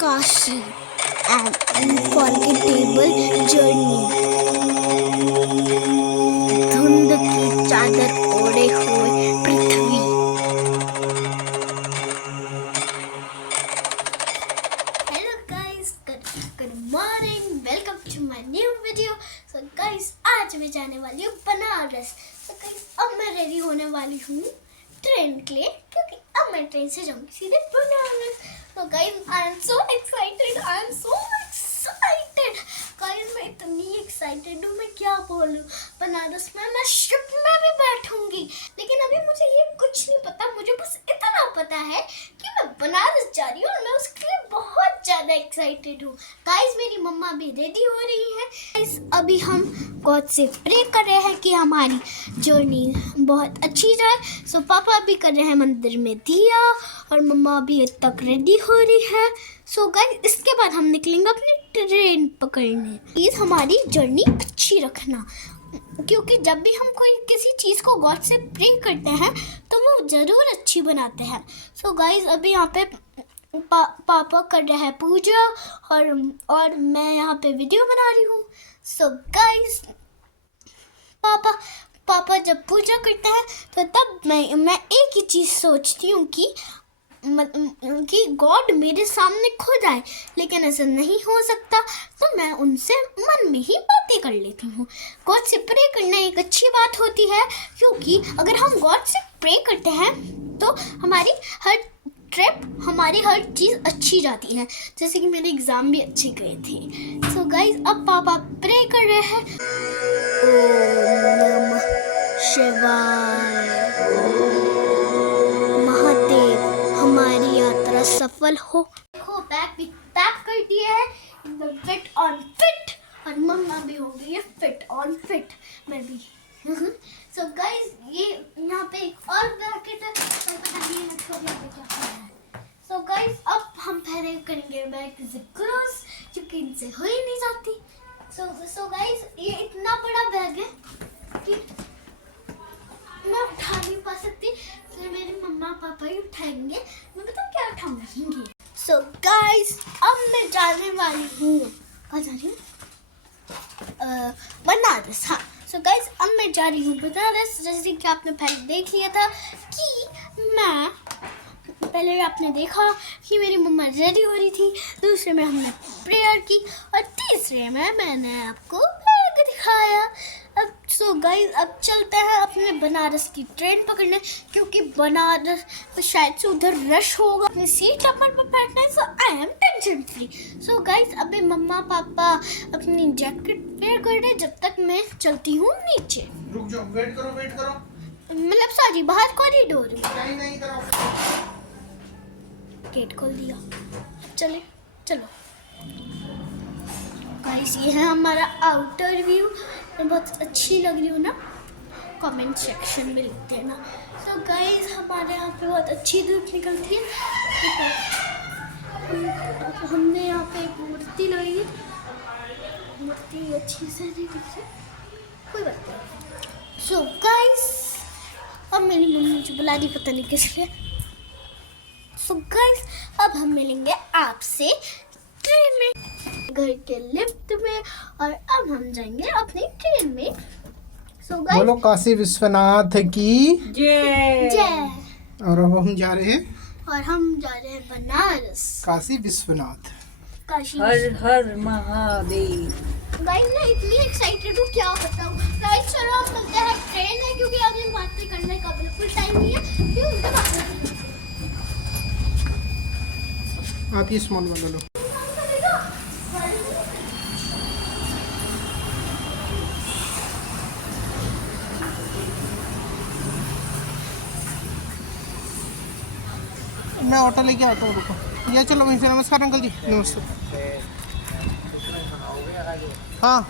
Kashi and unforgettable journey. धुंध की चादर ओढ़े हुए पृथ्वी। Hello guys, good morning, welcome to my new video. So guys, आज मैं जाने वाली हूँ बनारस। तो गाइस, अब मैं रेडी होने वाली हूँ ट्रेन के लिए, क्योंकि अब मैं ट्रेन से जाऊंगी सीधे बनारस। तो guys, I am so excited, guys, मैं इतनी एक्साइटेड हूँ, मैं क्या बोलूँ। बनारस में मैं शिप में भी बैठूंगी, लेकिन अभी मुझे ये कुछ नहीं पता। मुझे बस इतना पता है कि मैं बनारस जा रही हूँ और मैं उसके लिए बहुत ज़्यादा एक्साइटेड हूँ। गाइस, मेरी मम्मा भी रेडी हो रही है। गाइस, अभी हम गॉड से प्रे कर रहे हैं कि हमारी जर्नी बहुत अच्छी जाए। सो पापा भी कर रहे हैं मंदिर में दिया और मम्मा भी अब तक रेडी हो रही है। सो गाइस, इसके बाद हम निकलेंगे अपनी ट्रेन पकड़ने। प्लीज़ हमारी जर्नी अच्छी रखना, क्योंकि जब भी हम कोई किसी चीज़ को गॉड से प्रे करते हैं तो वो ज़रूर अच्छी बनाते हैं। सो गाइस, अभी यहाँ पे पापा कर रहे हैं पूजा और मैं यहाँ पे वीडियो बना रही हूँ। सो गाइस, पापा जब पूजा करते हैं तो तब मैं एक ही चीज़ सोचती हूँ कि गॉड मेरे सामने खुद आए, लेकिन ऐसा नहीं हो सकता, तो मैं उनसे मन में ही बातें कर लेती हूँ। गॉड से प्रे करना एक अच्छी बात होती है, क्योंकि अगर हम गॉड से प्रे करते हैं तो हमारी हर चीज़ अच्छी जाती है। जैसे कि मेरे एग्ज़ाम भी अच्छे गए थे। सो गाइस, अब पापा प्रे कर रहे हैं। ओम नमः शिवाय। महादेव, हमारी यात्रा सफल हो। देखो, बैग भी पैक कर दिया है, एकदम फिट ऑन फिट, और मम्मा भी हो गई है फिट ऑन फिट, मैं भी। सो गाइस, ये यहाँ पे एक और ब्रैकेट है, तो बताइए क्या है। सो गाइस, अब हम पहले करेंगे बैग से क्रॉस, क्योंकि इनसे हो ही नहीं जाती। सो गाइस, ये इतना बड़ा बैग है कि मैं उठा नहीं पा सकती, तो मेरे मम्मा पापा ही उठाएंगे। मैं पता क्या उठाऊंगी। सो गाइस, अब मैं जाने वाली हूँ, कहाँ जा रही हूँ? बनारस। हाँ, सो गाइस, अब मैं जा रही हूँ बनारस। जैसे कि आपने पहले देख लिया था कि पहले आपने देखा कि मेरी मम्मा रेडी हो रही थी, दूसरे में हमने प्रेयर की, और तीसरे में मैंने आपको बैग दिखाया। अब सो गाइस, अब चलते हैं अपने बनारस की ट्रेन पकड़ने, क्योंकि बनारस तो शायद से उधर रश होगा। अपनी सीट नंबर पर बैठना है, so I am tension free. So guys, अभी मम्मा पापा अपनी जैकेट वेयर कर रहे हैं, जब तक मैं चलती हूँ नीचे। रुक जाओ, वेट करो। मतलब सॉरी, बाहर कॉरिडोर में। नहीं करो। गेट खोल दिया, चलो। गाइस, ये है हमारा आउटर व्यू। मैं बहुत अच्छी लग रही हूँ ना? कमेंट सेक्शन में लिख देना। तो गाइस, हमारे यहाँ पे बहुत अच्छी धूप निकलती है। हमने यहाँ पे एक मूर्ति लगाई है, मूर्ति अच्छी से नहीं दिख रही, कोई बात नहीं। सो गाइस, अब मेरी मम्मी मुझे बुला रही, पता नहीं किस लिए। सो गाइस, अब हम मिलेंगे आपसे ट्रेन में, घर के लिफ्ट में, और अब हम जाएंगे अपनी ट्रेन में। सो गाइस, बोलो काशी विश्वनाथ की जय। और अब हम जा रहे हैं बनारस। काशी विश्वनाथ। काशी। हर हर महादेव। गाइस, मैं इतनी एक्साइटेड हूँ, क्या बताऊँ। गाइस, चलो अब मिलते हैं ट्रेन में, क्योंकि अभी बातें करने का बिल्कुल टाइम नहीं है। क्यों उनसे बातें करनी आती है, स्मॉल वाला लो। मैं ऑटो लेके आता हूँ, रुको। या चलो वहीं से। नमस्कार अंकल जी। नमस्ते। हाँ,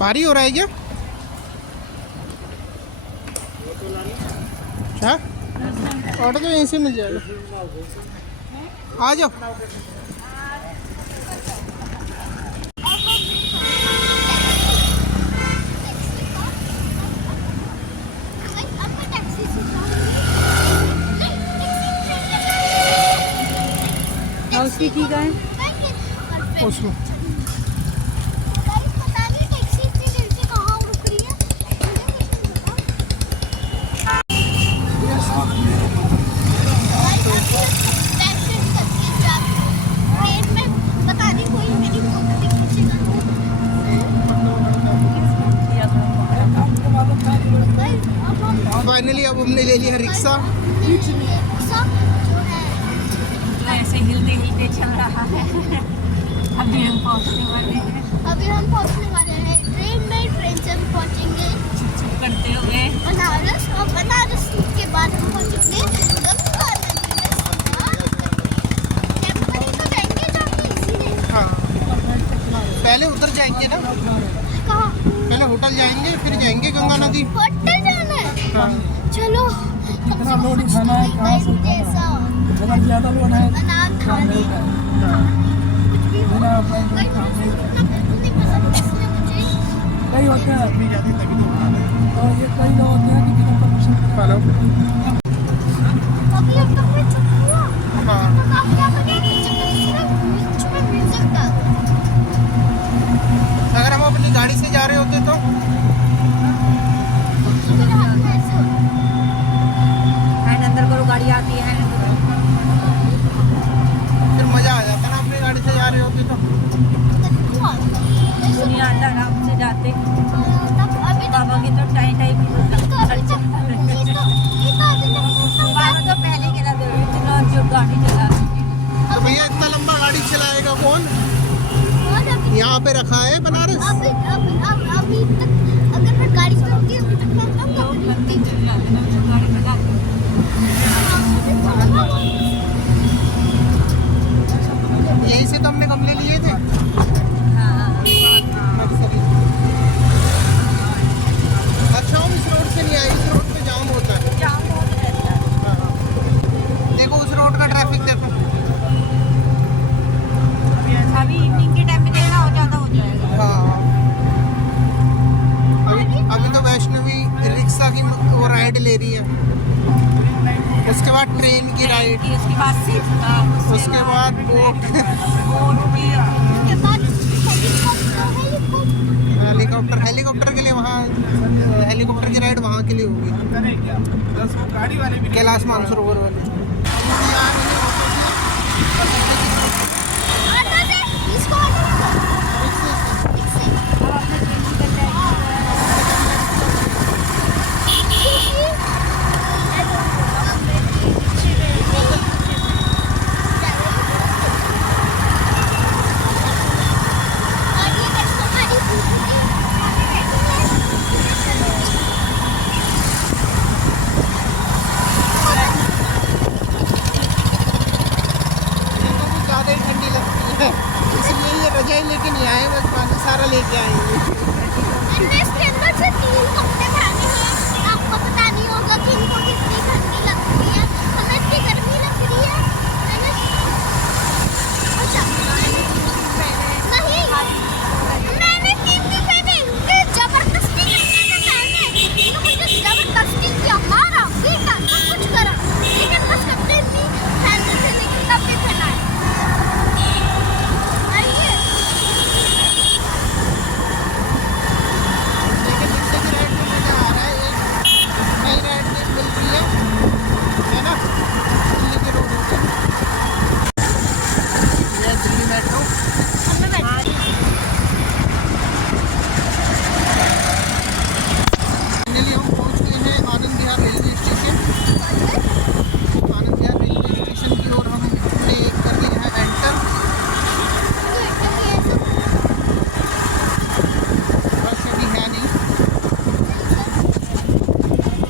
पारी हो रहा है क्या? हाँ, ऑटो तो यहीं से मिल जाएगा। आ जाओ। सिटी का है। ओस्लो। पता नहीं टैक्सी इतनी देर से कहाँ रुक रही है, मुझे कुछ नहीं पता। ट्रेन में पता नहीं कोई मेरी फोटो भी खींचेगा। फाइनली अब हमने ले लिया रिक्शा। रिक्शा जो है तो ऐसे हिलते हिलते चल रहा है। अभी हम पहुंचने वाले हैं। अभी हम पहुंचने वाले हैं ट्रेन में। ट्रेन से हम पहुंचेंगे चुप चुप करते हुए। बनारस, और बनारस के बाद हम पहुंचेंगे गंगा नदी में स्नान करने। टेम्पल ही तो जाएंगे जाके इसीलिए। हाँ, पहले उधर जाएंगे ना, कहाँ? पहले होटल जाएंगे फिर जाएंगे गंगा नदी। होटल जाना है? हाँ। चलो। कितना लोड उठाना है, कहाँ से जैसा अगर ज़्यादा लोड है अनाथ थाली कुछ भी हो। बिना कहीं मुझे सुनना बिल्कुल नहीं पसंद, इसलिए मुझे कई होते हैं और ये कई लोग होते हैं कि बिना परमिशन हेलो। अभी अब तक मैं चुप हुआ। हाँ। तो आप क्या करेंगे जब तक सिर्फ बीच में म्यूजिक डाल। अगर हम अपनी गाड़ी से जा रहे होते तो मेरे हाथ में ऐसे होता है। हैंड अंदर करो, गाड़ी आती है। फिर मजा आ जाता ना, अपनी गाड़ी से जा रहे होते तो। दुनिया अंदर आराम से जाते। तब अभी तो बाबा की तो टाई टाई भी होता। बाबा तो पहले के लगे हुए थे और जो गाड़ी चला रही थी। तो भैया इतना लंबा गाड़ी चलाएगा कौन? यहाँ पे रखा है बनारस। अभी तक अगर मैं गाड़ी चलाऊंगी अभी तक मैं कम लोग बनते चल जाते ना, जो गाड़ी चलाते। यहीं से तो हमने गमले लिए थे। हाँ। अच्छा हम इस रोड से नहीं आए, इस रोड पे जाम होता है। जाम बहुत रहता है। हाँ। देखो उस रोड का ट्रैफिक देखो। अभी इवनिंग के टाइम में देखना हो ज़्यादा हो जाएगा। हाँ। अभी तो वैष्णवी रिक्शा की वो राइड ले रही है, उसके बाद ट्रेन की राइड, उसके बाद सीखता, उसके बाद बोट, बोट भी। उसके बाद हेलीकॉप्टर हेलीकॉप्टर के लिए वहाँ हेलीकॉप्टर की राइड वहाँ के लिए होगी, कैलाश मानसरोवर वाली। इसलिए ये रजाई लेके नहीं आए, बस पानी सारा लेके आएंगे। इसके अंदर से 3 कपड़े भरने हैं। आपको पता नहीं होगा कि इनको कितनी ठंडी लगती है, हमें इतनी गर्मी लग रही है। मैंने 3 दिन पहने जबरदस्ती पहने, मुझे जबरदस्ती किया, मारा पीटा सब कुछ करा, लेकिन बस कपड़े भी पहनने से लेकिन तब भी पहना है। लेकिन रिक्शे की राइड में मजा आ रहा है, एक नई राइड मिल रही है ना, दिल्ली के रोड पे। ये दिल्ली मेट्रो। फाइनली हम पहुंच गए हैं Anand Vihar railway station. Anand Vihar railway station की ओर हमने कर दिया है एंटर। बस अभी है नहीं।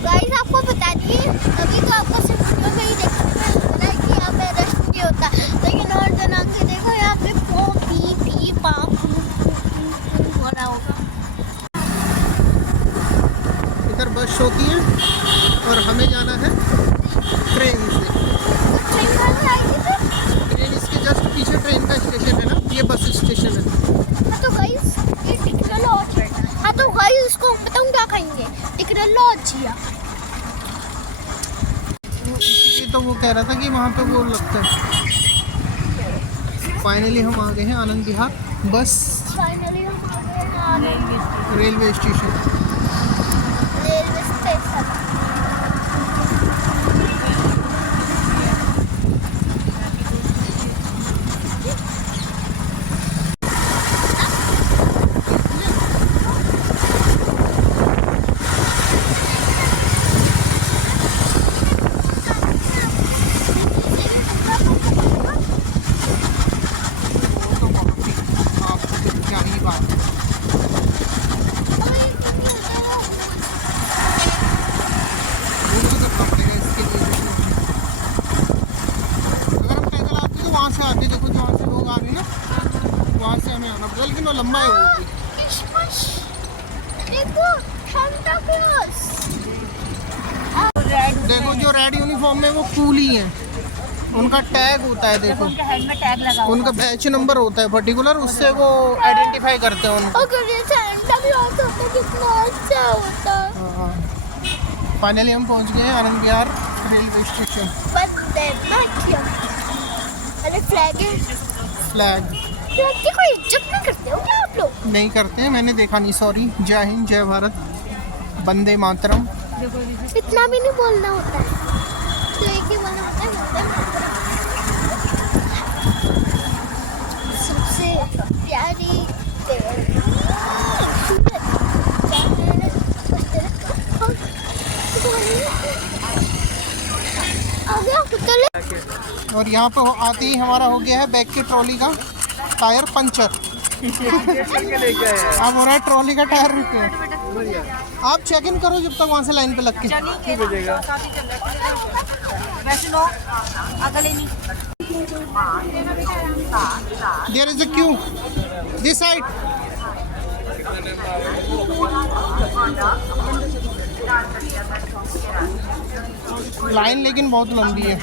गाइस आपको बता दिए, अभी तो आपको सिर्फ वीडियो में ही देखने को मिल रहा है कि यहाँ पे रश नहीं होता, लेकिन और दिन आके देखो यहाँ पे पो पी पी पाप हो रहा होगा। इधर बस होती है और हमें जाना है ट्रेन से। ट्रेन वाली आएगी फिर। ट्रेन इसके जस्ट पीछे ट्रेन का स्टेशन है ना, ये बस स्टेशन है। हाँ तो गाइस ये टिकरा लॉज। हाँ तो गाइस इसको बताऊँ क्या कहेंगे, टिकरा लॉज जिया। इसी तो वो कह रहा था कि वहाँ पे वो लगता है फाइनली हम आ गए हैं आनंद विहार बस फाइनली हम आ गए हैं रेलवे स्टेशन। Railway station. क्या ही बात है। वो तो करना पड़ेगा इसके लिए। अगर हम पैदल आते तो वहाँ से आते, देखो जहाँ से लोग आ रहे हैं ना वहाँ से हमें आना पड़ेगा, लेकिन वो लंबा है वो भी। देखो सांता क्लॉज। देखो जो रेड यूनिफॉर्म में वो कूली हैं, उनका टैग होता है, देखो उनके हेड में टैग लगा हुआ उनका बैच नंबर होता है पर्टिकुलर, उससे वो आइडेंटिफाई करते हैं उनको। अगर ये सांता क्लॉज होता कितना अच्छा होता। फाइनली हम पहुंच गए हैं Anand Vihar railway station. But that क्या? अरे फ्लैग है। फ्लैग फ्लैग की कोई इज्जत नहीं करते हो क्या आप लोग? नहीं करते हैं, मैंने देखा नहीं, सॉरी। जय हिंद, जय भारत, वंदे मातरम। इतना भी नहीं बोलना होता है, तो एक ही बोलना होता है। सबसे प्यारी आ गया चले। और यहाँ पे आते ही हमारा हो गया है बैग की ट्रॉली का टायर पंचर। अब हो रहा है ट्रॉली का टायर रिपेयर। आप चेक इन करो जब तक वहाँ से लाइन पे लग के। वैसे नो अगले नहीं there is a queue this side. Line लेकिन बहुत लंबी है।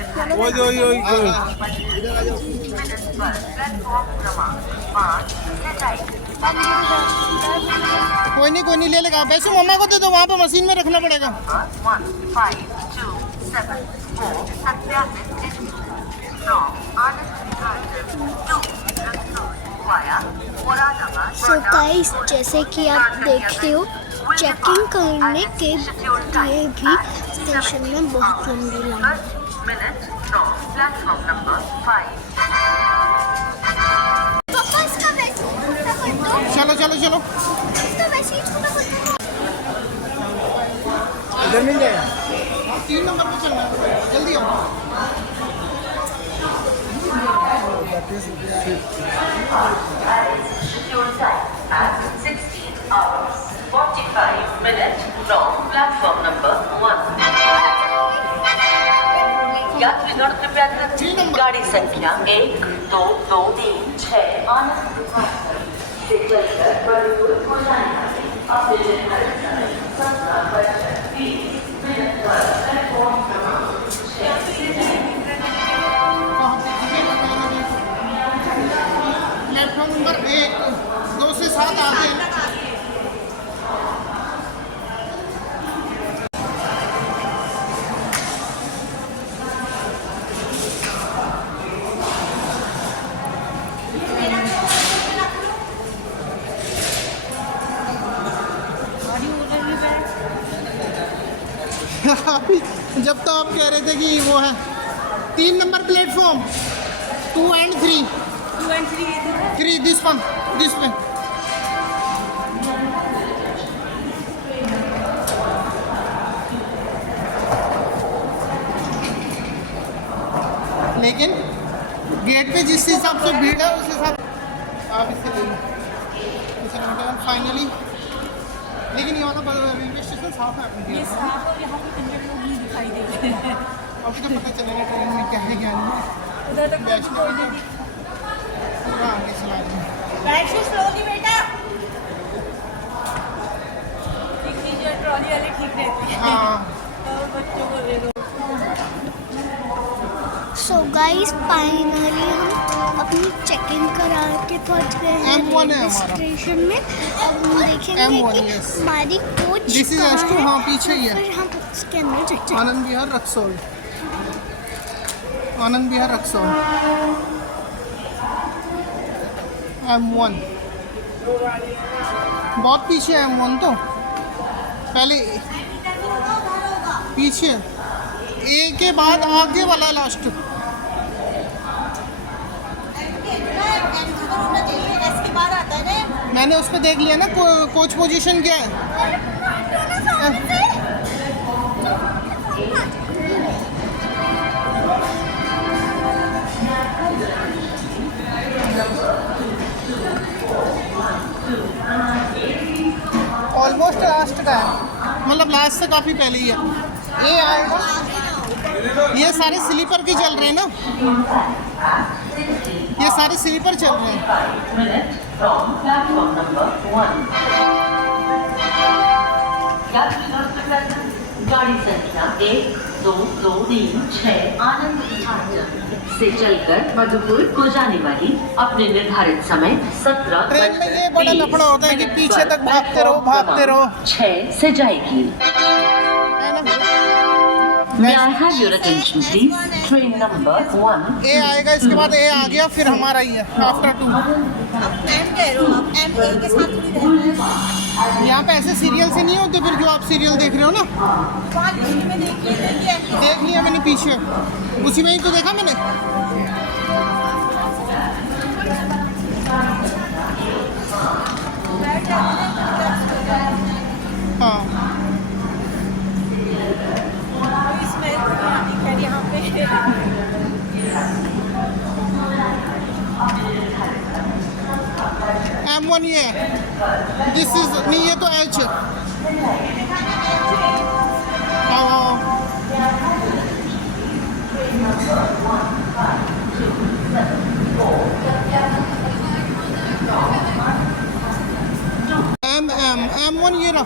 कोई नहीं ले लेगा। पैसे मम्मा को दे दो, वहाँ पे मशीन में रखना पड़ेगा। सो गाइस, जैसे कि आप देखते हो चेकिंग करने के लिए भी स्टेशन में बहुत लंबी लाइन है। पापा इसका वैसे छोटा कर दो। चलो इसका वैसे ही छोटा कर दो। इधर मिल जाएगा। 3 नंबर पे चलना है, जल्दी आओ। यात्रीगण कृपया ध्यान गाड़ी संख्या 1, 2, 2, 3, 6 आनंद विहार से चलकर बड़ूर हो जाएगा। अपने निर्धारित समय 17:20 पर प्लेटफॉर्म क्रमांक 6 प्लेटफॉर्म नंबर 1, 2 से 7 आते हैं। जब तो आप कह रहे थे कि वो है 3 number platform 2 and 3 3 this one लेकिन गेट पे जिस हिसाब से भीड़ है उस हिसाब आप इससे ले लो फाइनली। लेकिन ये वाला रेलवे स्टेशन साफ है अपने ये साफ और यहाँ पे कंजर लोग नहीं दिखाई देते हैं। अभी तो पता चलेगा ट्रेन में क्या है क्या नहीं। उधर तक वैष्णो कोई नहीं पूरा आगे चला गया। बैग से स्लोली बेटा। ठीक नीचे ट्रॉली वाले ठीक रहती है। हाँ और बच्चों को ले लो। सो गाइस, फाइनली हम अपनी चेकिंग करा के पहुंच गए हैं M1 है रेलवे हमारा। स्टेशन में। अब हम देखेंगे M1, कि yes. हमारी कोच This is कहाँ S2, है। हाँ, पीछे ही है। फिर हम उसके अंदर चेक आनंद विहार रक्सौल, आनंद विहार रक्सौल। M1 बहुत पीछे है M1 तो पहले पीछे ए के बाद आगे वाला लास्ट मैंने उस पर देख लिया ना कोच पोजीशन क्या है। ऑलमोस्ट लास्ट का है, मतलब लास्ट से काफ़ी पहले ही है। ये आएगा, ये सारे स्लीपर के चल रहे हैं ना, ये सारे स्लीपर चल रहे हैं। गाड़ी संख्या 1, 2, 2, 3, 6 आनंद विहार से चलकर मधुपुर को जाने वाली अपने निर्धारित समय 17 ट्रेन में ये बड़ा लफड़ा होता है कि पीछे तक भागते रहो 6 से जाएगी। May I have your attention please? Train number 1. ए आएगा, इसके बाद ए आ गया, फिर हमारा ही है आफ्टर 2। यहाँ पे ऐसे सीरियल से नहीं होते फिर जो आप सीरियल देख रहे हो ना, देख लिया मैंने पीछे, उसी में ही तो देखा मैंने। हाँ M1 ये है, दिस इज नहीं, ये तो H है। M1 ये रहा।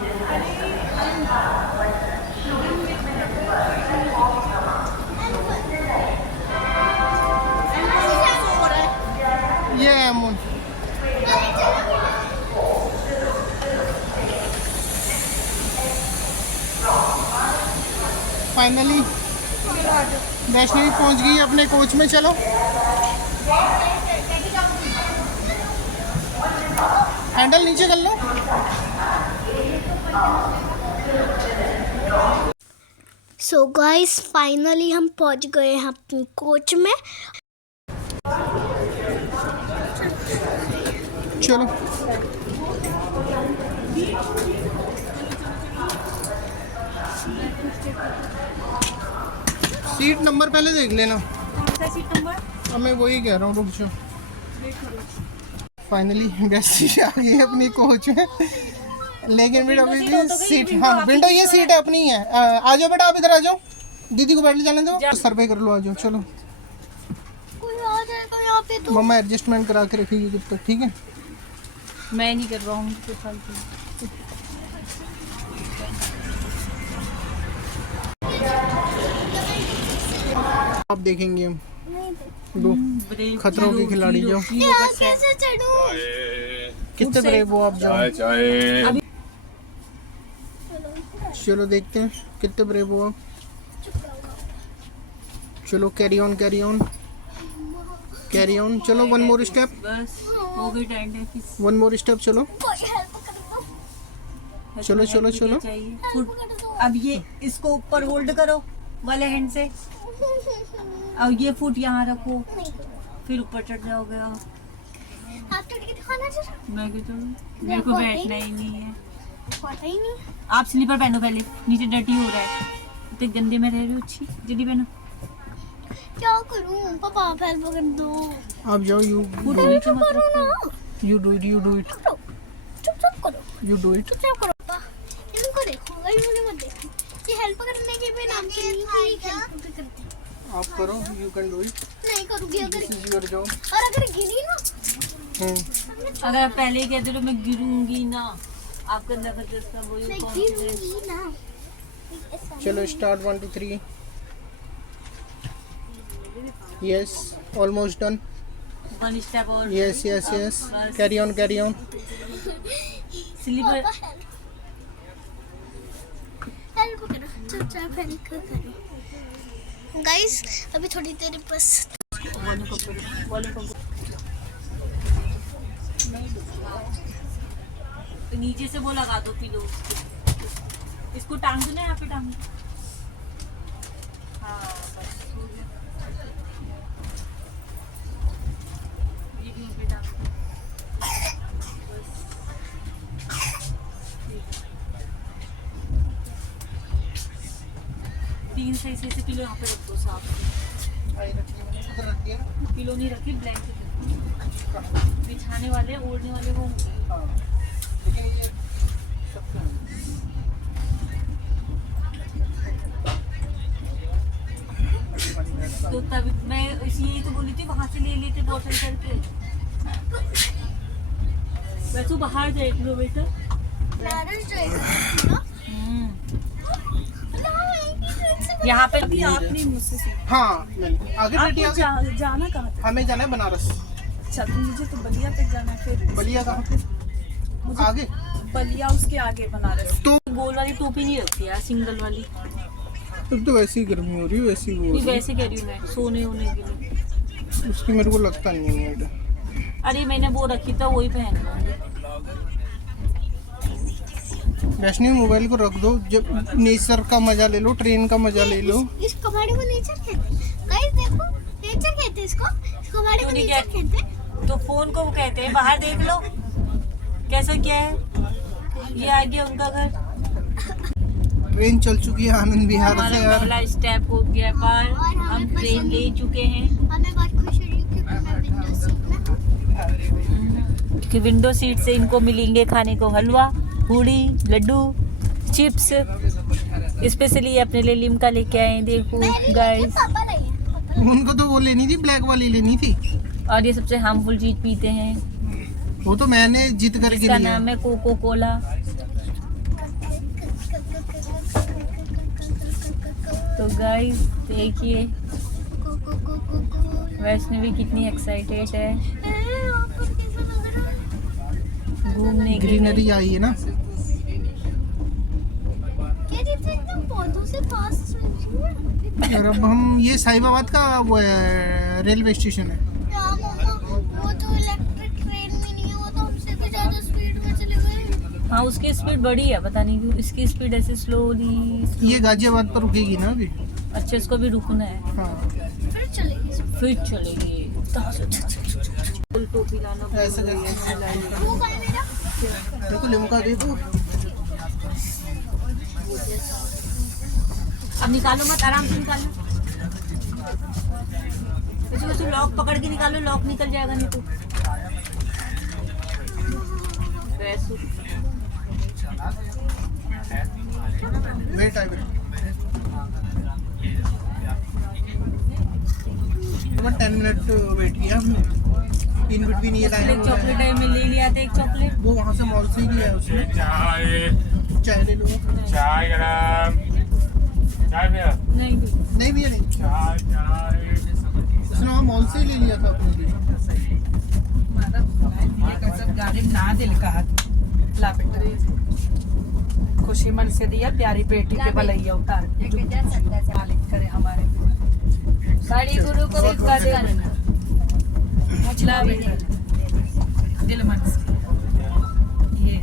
ये M1 फाइनली वैष्णवी पहुंच गई अपने कोच में। चलो हैंडल नीचे कर लो। सो गाइस फाइनली हम पहुंच गए हैं अपनी कोच में। चलो सीट नंबर पहले देख लेना। सीट नंबर अब मैं वही कह रहा हूँ, रुक जाओ। फाइनली बेस्ट आ गई अपनी कोच में, लेकिन बेटा अभी भी सीट, हाँ विंडो ये सीट है अपनी है। आ जाओ बेटा, आप इधर आ जाओ, दीदी को बैठ जाने दो, सर्वे कर लो, आ जाओ। चलो कोई आ जाएगा यहाँ पे तो मम्मा एडजस्टमेंट करा के रखेगी जब तक, ठीक है। मैं नहीं कर रहा हूँ आप देखेंगे हम दो खतरों के खिलाड़ी जो। यहाँ कैसे चढ़ूं? कितने ब्रेव हो आप, जाओ। चलो देखते हैं कितने ब्रेव हो आप। चलो carry on carry on carry on. चलो वन मोर स्टेप, बस हो गई टाइम। One more step. चलो चलो चलो चलो। अब ये इसको ऊपर होल्ड करो वाले हैंड से, अब ये फुट यहाँ रखो, फिर ऊपर चढ़ जाओगे आप। आप चढ़ के दिखाना जरा। मैं क्यों चढ़ूं? मेरे को बैठना ही नहीं है। पता ही नहीं। आप स्लीपर पहनो पहले, नीचे डर्टी हो रहा है, इतने गंदे में रह रहे हो। अच्छी जल्दी पहनो। क्या करूं? पापा हेल्प कर दो। आप जाओ। यू फुट नीचे मत रखो। You do it, you do it, चुप करो, यू डू इट। चुप करो। पापा इनको देखो, गाइस मुझे मत देखो। ये हेल्प करने के भी नाम से नहीं कि हेल्प भी करते। आप करो, यू कैन डू इट, नहीं करूंगी अगर, दिस इज योर जॉब। और अगर गिरी ना, अगर आप पहले ही कहते तो मैं गिरूंगी ना, आपका जबरदस्त का वो मैं कॉन्फिडेंस। गिरूंगी ना। चलो start 1 2 3। Yes almost done. One step और yes yes yes carry on carry on. Slipper help करो, चुपचाप हेल्प करो। गाइस अभी थोड़ी देर बस। तो नीचे से वो लगा दो पिलो। इसको टांग दो ना, यहाँ पे टांग दो। हाँ बस हो गया। ये भी यहाँ पे टांग दो। बस ठीक है। 3 सही से पिलो यहाँ पे रख दो साफ से। आई रखी है, मैंने उधर रखी है ना। पिलो नहीं रखी, ब्लैंकेट बिछाने वाले ओढ़ने वाले वो होंगे। हाँ, लेकिन ये सबका तो तभी मैं यही तो बोली थी, वहां से ले लेते बॉटल करके। वैसे बाहर देख लो बेटा। यहाँ पे अभी आपने मुझसे सीखा। हाँ, मैंने आगे बैठी आपको आगे। जाना कहाँ था? हमें जाना है बनारस। अच्छा तो मुझे तो बलिया तक जाना है, फिर बलिया कहाँ पे? मुझे आगे बलिया उसके आगे बनारस। तो गोल वाली टोपी नहीं रखती यार, सिंगल वाली। अब तो वैसी गर्मी हो रही है, वैसी वो हो नहीं रही है। वैसे कह रही हूँ मैं, सोने होने के लिए। उसकी मेरे को लगता नहीं है नीड। अरे मैंने वो रखी था, वही पहन लूंगी। वैष्णवी मोबाइल को रख दो, जब नेचर का मजा ले लो, ट्रेन का मजा ले लो। इस कबाड़े को नेचर कहते हैं। गाइस देखो, नेचर कहते हैं इसको। इस कबाड़े को क्यों नहीं नेचर कहते? कहते हैं। तो फोन को कहते हैं, बाहर देख लो कैसा क्या है। ये आ गया उनका घर। ट्रेन चल चुकी है आनंद विहार हमारा से यार। पहला स्टेप हो गया पार, हम ट्रेन ले चुके हैं। हमें बहुत खुशी हो रही है क्योंकि मैं विंडो सीट में हूँ। कि विंडो सीट से इनको मिलेंगे खाने को हलवा, पूड़ी, लड्डू, चिप्स। स्पेशली अपने लिए लिमका लेके आए, देखो गाइस। पापा नहीं है। उनको तो वो लेनी थी, ब्लैक वाली लेनी थी। और ये सबसे हार्मफुल चीज पीते हैं, वो तो मैंने जीत करके इसका लिया। नाम है कोको कोला। तो गाइस देखिए वैष्णवी कितनी एक्साइटेड है घूमने के लिए। ग्रीनरी आई है ना। क्या कहते हैं, एकदम पौधों से पास चल रही है। और अब हम ये साहिबाबाद का वो है, रेलवे स्टेशन है। या मम्मा, वो तो इलेक्ट्रिक ट्रेन में नहीं है, वो तो हमसे भी ज्यादा स्पीड में चले गए। हाँ उसकी स्पीड बड़ी है, पता नहीं क्यों इसकी स्पीड ऐसे स्लोली। ये गाजियाबाद पर रुकेगी ना अभी। अच्छा इसको भी रुकना है, हाँ, फिर चलेगी। फिर चलेगी। टोपी लाना ऐसा कैसे? वो कहाँ है मेरा? देखो लिमका दे दो। अब निकालो मत, आराम से निकालो। वैसे लॉक पकड़ के निकालो, लॉक निकल जाएगा नहीं तो। वैसे wait I wait. 10 minute wait किया हमने। इन बिटवीन ये टाइम एक चॉकलेट टाइम में ले लिया था, एक चॉकलेट। वो वहाँ से मॉल से ही लिया है उसने। चाय ले लो। चाय गरम चाय भैया नहीं भी। नहीं भैया नहीं, चाय उसने वहाँ मॉल से ही ले लिया था अपने लिए। खुशी मन से दिया, प्यारी बेटी के बलैया उतार के मालिक करे हमारे। साड़ी गुरु को भी दिल मन से ये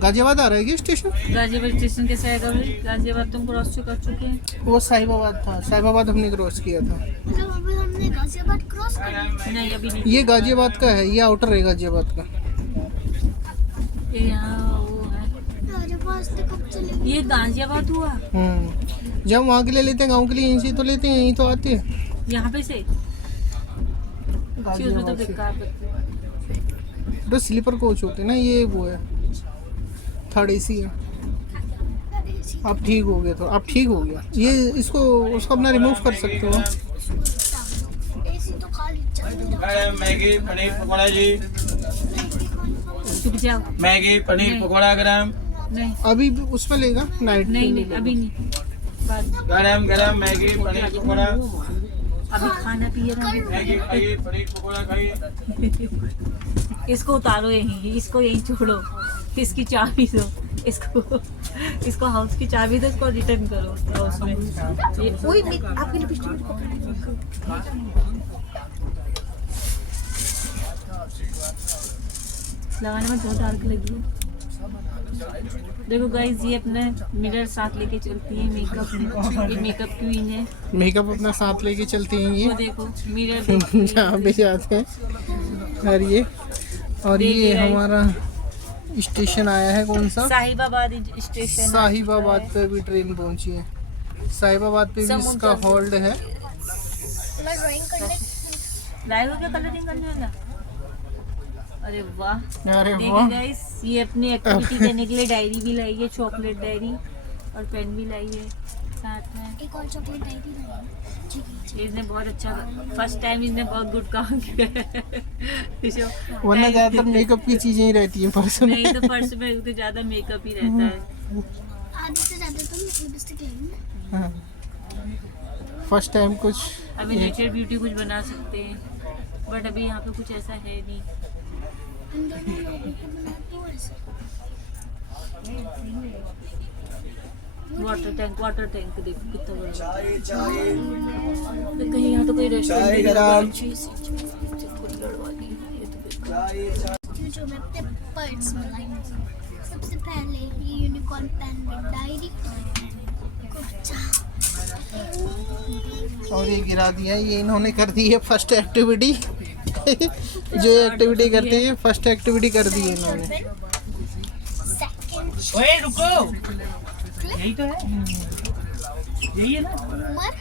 गाजियाबाद आ रहा है क्या स्टेशन? गाजियाबाद स्टेशन कैसे आएगा भाई? गाजियाबाद तुम क्रॉस कर चुके हैं। वो साहिबाबाद था, साहिबाबाद हमने क्रॉस किया था। मतलब अभी हमने गाजियाबाद क्रॉस कर लिया। नहीं अभी नहीं। ये गाजियाबाद का है, ये आउटर है गाजियाबाद का। ये यहाँ वो है, गाजियाबाद से कब चलेगी? ये गाजियाबाद हुआ। जब वहाँ के लिए लेते हैं, गाँव के लिए यहीं से तो लेते हैं, यहीं तो आते हैं। यहाँ पे से उसमें तो गाजियाबाद से बेकार पड़ती है। तो स्लीपर कोच होते हैं ना, ये वो है थर्ड एसी है। आप ठीक हो गए, तो आप ठीक हो गया। ये इसको उसको अपना रिमूव कर सकते हो। एसी तो खाली चल रहा मैगी पनीर पकौड़ा जी चुप जाओ। मैगी पनीर पकौड़ा गरम नहीं अभी उसमें लेगा नाइट नहीं नहीं अभी नहीं, बाद गरम गरम मैगी पनीर पकौड़ा अभी खाना पिए ना। मैगी खाइए पनीर पकौड़ा खाइए। इसको उतारो यहीं, इसको यहीं छोड़ो, इसकी चाबी दो इसको हाउस की चाबी दो, इसको रिटर्न करो हाउस में। आपकी लिपस्टिक लगाने में बहुत डार्क लगी है। देखो गाइस, ये अपना मिरर साथ लेके चलती है मेकअप में। ये मेकअप क्वीन है। मेकअप अपना साथ लेके चलती हैं वो ये देखो मिरर देखो। जहाँ भी जाते हैं। और ये हमारा स्टेशन आया है कौन सा? साहिबाबाद स्टेशन। साहिबाबाद पे भी ट्रेन पहुंची है। साहिबाबाद पे भी इसका हॉल्ट है। मैं ड्राइंग करने लाइव हो क्या कलरिंग करने वाला? अरे वाह। अरे देखिए वाह, गाइस, ये अपनी एक्टिविटी करने के लिए डायरी भी लाई है, चॉकलेट डायरी, और पेन भी लाई है साथ में। एक और चॉकलेट डायरी लाई। इसने बहुत अच्छा, फर्स्ट टाइम इसने बहुत गुड काम किया है। वरना ज्यादातर मेकअप की चीजें ही रहती हैं पर्स में। नहीं तो पर्स में तो ज्यादा मेकअप ही रहता है। आधे से ज्यादा तो लिपस्टिक लाई। फर्स्ट टाइम कुछ अभी नेचर ब्यूटी कुछ बना सकते हैं, बट अभी यहाँ पे कुछ ऐसा है नहीं। अंदर में लोगों को बना दो ऐसे। वाटर टैंक देखो कितना बड़ा है। तो कहीं यहाँ तो कोई रेस्टोरेंट जो मैं अपने पर्स में लाई हूँ। सबसे पहले ये यूनिकॉर्न पेन में डायरी और ये गिरा दिया। ये इन्होंने कर दी है फर्स्ट एक्टिविटी। जो एक्टिविटी करते हैं फर्स्ट एक्टिविटी कर दी है इन्होंने। ओए रुको, यही तो है, यही है ना। उमर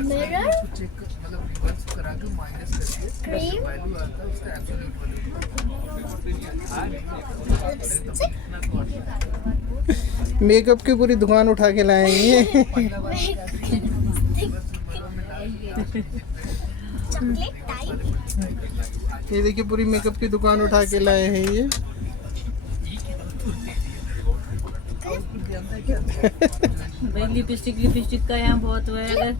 मिरर क्रीम लिपस्टिक मेकअप की पूरी दुकान उठा के लाए हैं ये। Chocolate type. ये देखिए पूरी मेकअप की दुकान उठा के लाए हैं ये। भाई लिपस्टिक का यहाँ बहुत वो है। अगर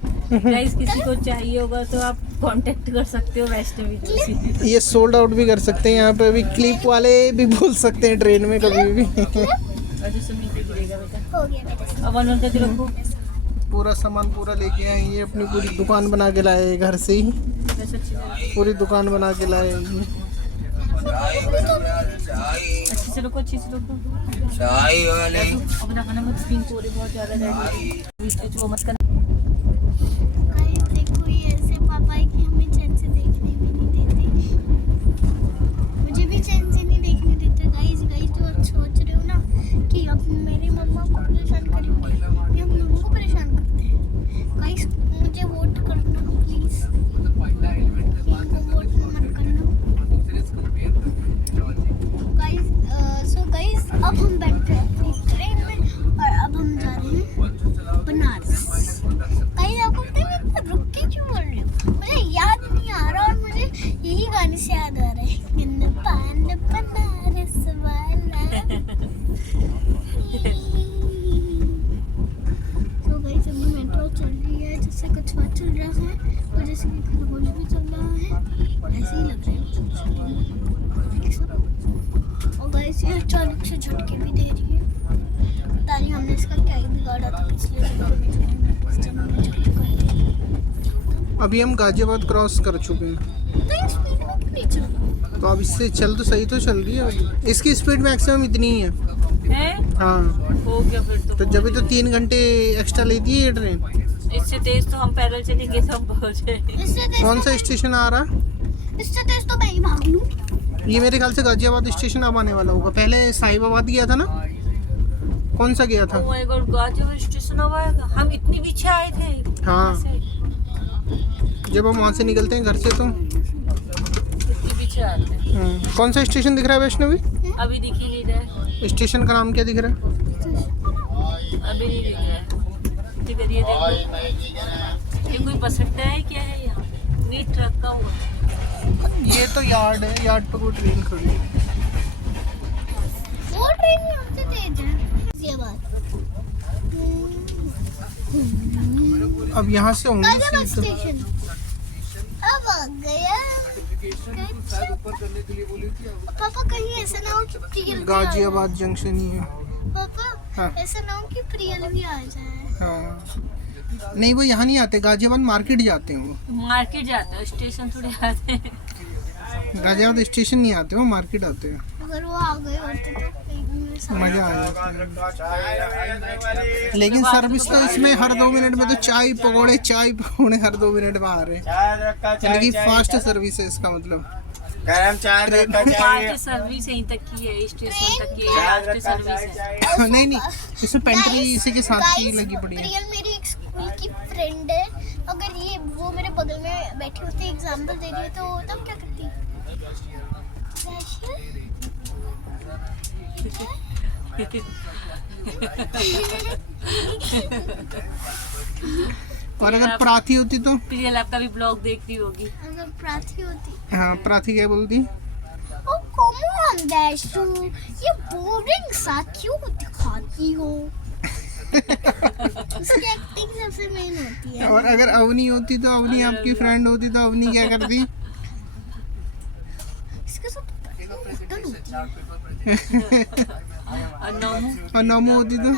गाइस किसी को चाहिए होगा तो आप कांटेक्ट कर सकते हो वैष्णवी जी से। ये सोल्ड आउट भी कर सकते हैं। यहाँ पे अभी क्लिप वाले भी बोल सकते हैं ट्रेन में कभी भी। और जो नीचे गिरेगा बेटा। हो गया मेरे से। अब वन करके रखो। पूरा सामान पूरा लेके आए ये। अपनी पूरी दुकान बना के लाए घर से ही। बस अच्छे से पूरी दुकान बना के लाए ये। अच्छे से रखो। अपना खाना मत स्पिन को बहुत ज्यादा जाएगी। वो मत करना। गाइस देखो, ये ऐसे पापा है कि हमें चैन से देखने भी नहीं देते। मुझे भी चैन से नहीं देखने देते। गाइस जो आप सोच रहे हो ना कि अब मेरी मम्मा को परेशान करेंगे, ये हम लोगों को परेशान करते हैं। गाइस मुझे वोट करना प्लीज। वोट मत करना गाइस। अब हम बैठे हैं ट्रेन में और अब हम जा रहे हैं बनारस। गाइस आपको पता है मैं इतना रुक के क्यों बोल रही हूँ? मुझे याद नहीं आ रहा और मुझे यही गाने से याद आ रहा है। पान बनारस वाला। तो गाइस अभी मेट्रो चल रही है, जैसे कछुआ चल रहा है और जैसे कि खरगोश भी चल रहा है, ऐसे ही लग रहा है। और गाइस ये अचानक से झटके भी दे रही है। पता नहीं हमने इसका क्या ही बिगाड़ा था पिछले जन्म में झटके का। अभी हम गाजियाबाद क्रॉस कर चुके हैं। तो ये स्पीड में क्यों नहीं चल रहा? तो अब इससे चल तो सही तो चल रही है अभी। इसकी स्पीड मैक्सिमम इतनी ही है। हाँ हो गया फिर तो जब भी तो 3 घंटे एक्स्ट्रा लेती है ये ट्रेन। इससे तेज तो हम पैदल चलेंगे तो हम पहुंच जाएंगे। इससे तेज कौन सा स्टेशन आ रहा? इससे तेज तो मैं ही भाग लूं। ये मेरे ख्याल से गाजियाबाद स्टेशन अब आने वाला होगा। पहले साहिबाबाद गया था ना, कौन सा गया था? Oh my God, Ghaziabad station अब आएगा। हम इतनी पीछे आए थे। हाँ। से जब हम वहाँ से निकलते हैं घर से तो इतनी पीछे आते हैं। कौन सा स्टेशन दिख रहा है वैष्णवी? अभी दिख ही नहीं रहा है। स्टेशन का नाम क्या दिख रहा है? अभी नहीं दिख रहा है। ठीक है, ये देखो, ये कोई बस अड्डा है क्या है यहाँ? नहीं, ट्रक का हुआ। ये तो यार्ड है। यार्ड पर कोई ट्रेन खड़ी है। वो ट्रेन में हमसे तेज है। ये बात। अब यहाँ से होंगे गाजियाबाद सीधे। स्टेशन अब आ गया। पापा कहीं ऐसा ना हो कि प्रियल भी आ जाए। गाजियाबाद जंक्शन ही है। पापा हाँ। ऐसा ना हो कि प्रियल भी आ जाए। हाँ नहीं वो यहाँ नहीं आते, गाजियाबाद मार्केट जाते हैं वो। मार्केट जाते हैं, स्टेशन थोड़े आते हैं। गाजियाबाद स्टेशन नहीं आते, वो मार्केट आते हैं। अगर वो आ गए होते तो मजा आ जाता है। लेकिन सर्विस तो इसमें हर 2 मिनट में तो चाय पकौड़े हर 2 मिनट में आ रहे हैं, यानी कि फास्ट सर्विस है इसका मतलब। गरम चाय रखा चाहिए। सर्विस यहीं तक की है, स्टेशन तक की है, सर्विस है। नहीं इसमें पेंट्री इसी के साथ की लगी पड़ी है। प्रियल मेरी एक स्कूल की फ्रेंड है, अगर ये वो मेरे बगल में बैठी होती एग्जाम्पल दे रही है तो तब क्या करती? और अगर प्राथी होती तो? प्रियल आपका भी ब्लॉग देखती होगी। अगर प्रार्थी होती, हाँ प्राथी क्या बोलती? ओ कम ऑन दैशू, ये बोरिंग सा क्यों दिखाती हो? उसकी एक्टिंग सबसे मेन होती है। और अगर अवनी होती तो? अवनी आपकी फ्रेंड होती तो अवनी क्या करती? इसके साथ घुटन होती है। और नमो होती तो?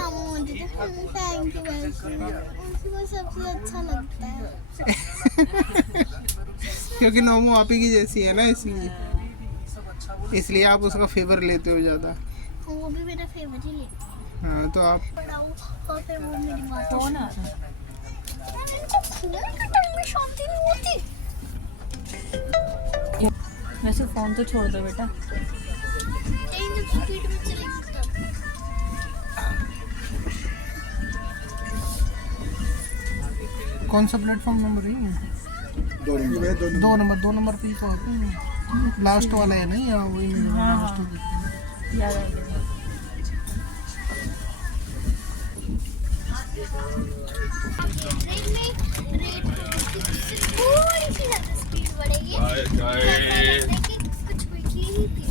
थैंक यू उसको सबसे अच्छा लगता है। क्योंकि नमो आप ही की जैसी है ना, इसलिए आप उसका फेवर लेते हो ज्यादा। वो भी मेरा फेवरेट ही है। हाँ तो आप पढ़ाओ और फिर वो मेरी बात कौन आ खून के टाइम में शांति नहीं होती। वैसे फोन तो छोड़ दो बेटा। ट्रेन जब स्पीड में चलेगी तब। कौन सा प्लेटफॉर्म नंबर है? 2 नंबर पे ही तो आते हैं, लास्ट वाला है ना, या वही लास्ट? याद आ गया। ट्रेन में रेट थोड़ी सी ज़्यादा स्पीड बढ़ेगी। कुछ बैठी ही थी।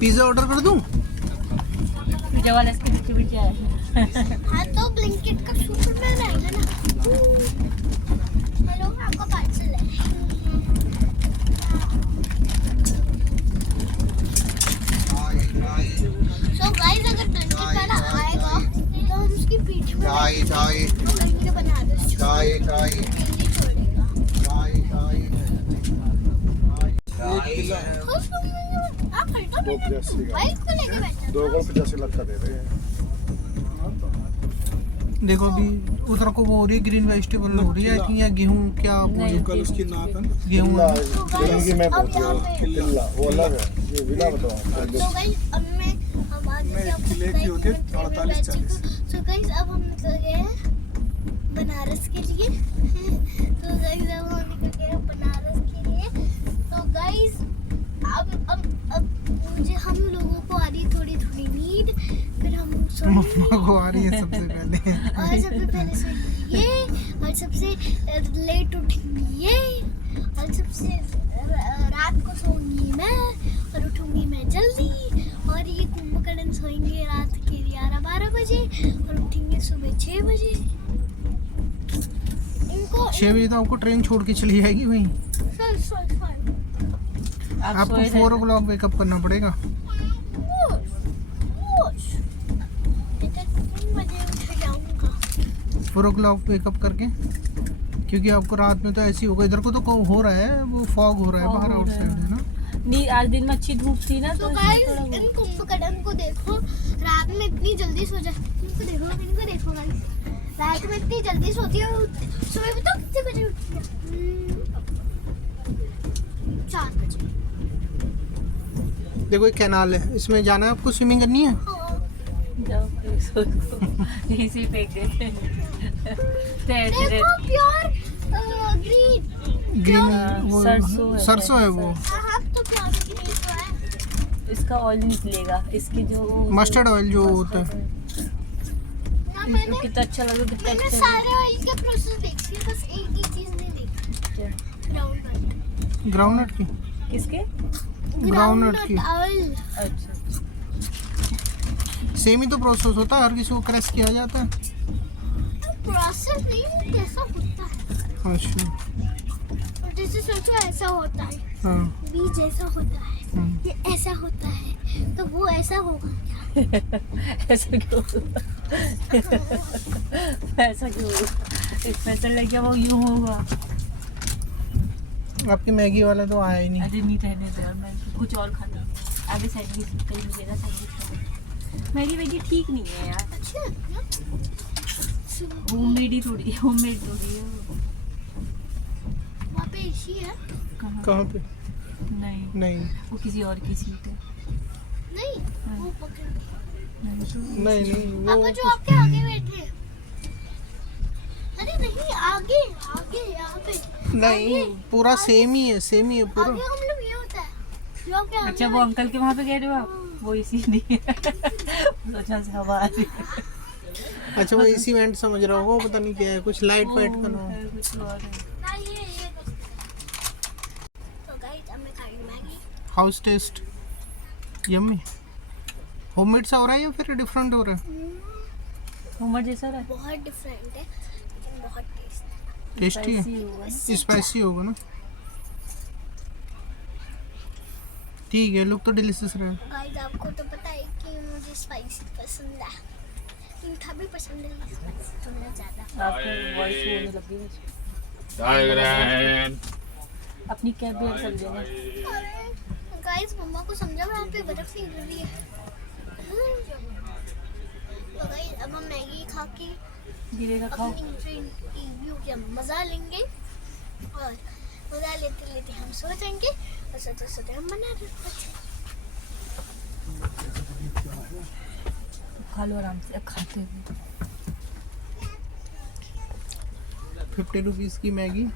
पिज्जा ऑर्डर कर दूं? पिज्जा वाला इसके पीछे पीछे आया है। हाँ तो ब्लिंकिट का सुपरमैन आएगा ना। हेलो आपका पार्सल है। So guys अगर ब्लिंकिट वाला आएगा तो हम उसकी पीठ में करके बना दो। जल्दी छोड़ेगा। आप हल्का बाइक को लेके बैठे 2.85 लाख का दे रहे हैं। देखो अभी उधर को वो हो रही है, ग्रीन वेजिटेबल हो रही है कि या गेहूं, क्या कल उसकी नात है गेहूं है? जिंदगी में किल्ला वो अलग है, ये विला बताओ। तो गाइस अब मैं अब आगे किले की होती है 48-40। तो गाइस अब हम निकल गए हैं बनारस के लिए। तो गाइस अब हम निकल गए हैं बनारस के लिए। तो गाइस अब मुझे हम लोगों को आ रही थोड़ी नींद, फिर हम मम्मा को आ रही है सबसे पहले। और सबसे पहले सोएंगी ये, और सबसे लेट उठेंगी ये, और सबसे रात को सोऊंगी मैं और उठूंगी मैं जल्दी। और ये कुंभकर्ण सोएंगे रात के 11-12 बजे और उठेंगे सुबह 6 बजे। इनको 6 बजे तो आपको ट्रेन छोड़ के चली जाएगी वहीं। आपको 4 o'clock वेकअप करना पड़ेगा। 4 o'clock वेकअप करके, क्योंकि आपको रात में तो ऐसी होगा। इधर को तो हो रहा है, वो फॉग हो रहा है बाहर आउटसाइड है ना। नहीं आज दिन में अच्छी धूप थी ना, तो गाइस इन कुंभकर्ण को देखो, रात में इतनी जल्दी सो जाती है। इनको देखो गाइस, रात में इतनी जल्दी सोती है, सुबह बताओ कितने बजे उठती है? 4 बजे। देखो एक कैनाल है, इसमें जाना है आपको, स्विमिंग करनी है। जाओ फिर सो दो। यहीं से फेंक देते देखो प्योर ग्रीन वो सरसों है वो। हाँ तो प्योर ग्रीन तो है। इसका ऑयल निकलेगा, इसकी जो मस्टर्ड ऑयल जो होता है। ना मैंने कितना अच्छा लगा, कितना मैंने अच्छा सारे ऑयल के प्रोसेस देखी है, बस एक ही चीज नहीं देखी, ग्राउंड ग्राउंडनट की? किसके? ग्राउंडनट की। ऑयल। अच्छा सेम ही तो प्रोसेस होता है, हर किसी को क्रश किया जाता है। प्रोसेस नहीं कैसा होता है, अच्छा और जैसे सोचो ऐसा होता है। हाँ बी जैसा होता है, ये ऐसा होता है, तो वो ऐसा होगा क्या? ऐसा क्यों? ऐसा क्यों? स्पेशल लगे वो यूं होगा। आपकी मैगी वाला तो आया ही नहीं। अरे नहीं रहने दे यार, मैं कुछ और खाता हूँ। आगे सैंडविच कहीं मिलेगा, सैंडविच खाऊंगी। मैगी वैगी ठीक नहीं है यार, अच्छा होममेड ही थोड़ी है, होममेड थोड़ी है। वहाँ पे एसी है? कहाँ पे? नहीं, नहीं वो किसी और की सीट है। नहीं, वो पकड़। नहीं पापा वो जो आपके आगे बैठे हैं। अरे नहीं, आगे आगे यहाँ पे। नहीं, पूरा सेम ही है, सेम ही है पूरा। आगे हम लोग ये होता है जो आपके आगे। अच्छा वो अंकल के वहाँ पे गए थे आप, वो इसी नहीं है। सोचा से हवा आ रही है। अच्छा वो इसी वेंट समझ रहा होगा, वो पता नहीं क्या है, कुछ लाइट वाइट का नाम। है, कुछ और है। ना ये तो गाइस अब मैं खाई Maggi. How's taste yummy. Homemade सा हो रहा है या फिर डिफरेंट हो रहा है? होममेड जैसा रहा है। बहुत डिफरेंट है लेकिन बहुत टेस्टी। टेस्टी स्पाइसी होगा ना। है, स्पाइसी होगा ना। ठीक है, लुक तो डिलीशियस रहा है। गाइस आपको तो पता है कि मुझे स्पाइसी पसंद है, मीठा भी पसंद है लेकिन स्पाइसी थोड़ा ज़्यादा। आपका वॉइस होने लगी है। अपनी कैब बेयर कर देना। अरे गाइस मम्मा को समझा, वहाँ पे बर्फ ही गिर रही है। तो गाइस अब हम मैगी खा के गिरेगा खाओ। अपनी व्यू का मजा लेंगे और मजा लेते लेते हम सो जाएंगे और सोते सोते हम बना रहे खा लो आराम से, अब खाते हुए। 50 रुपीज़ की Maggi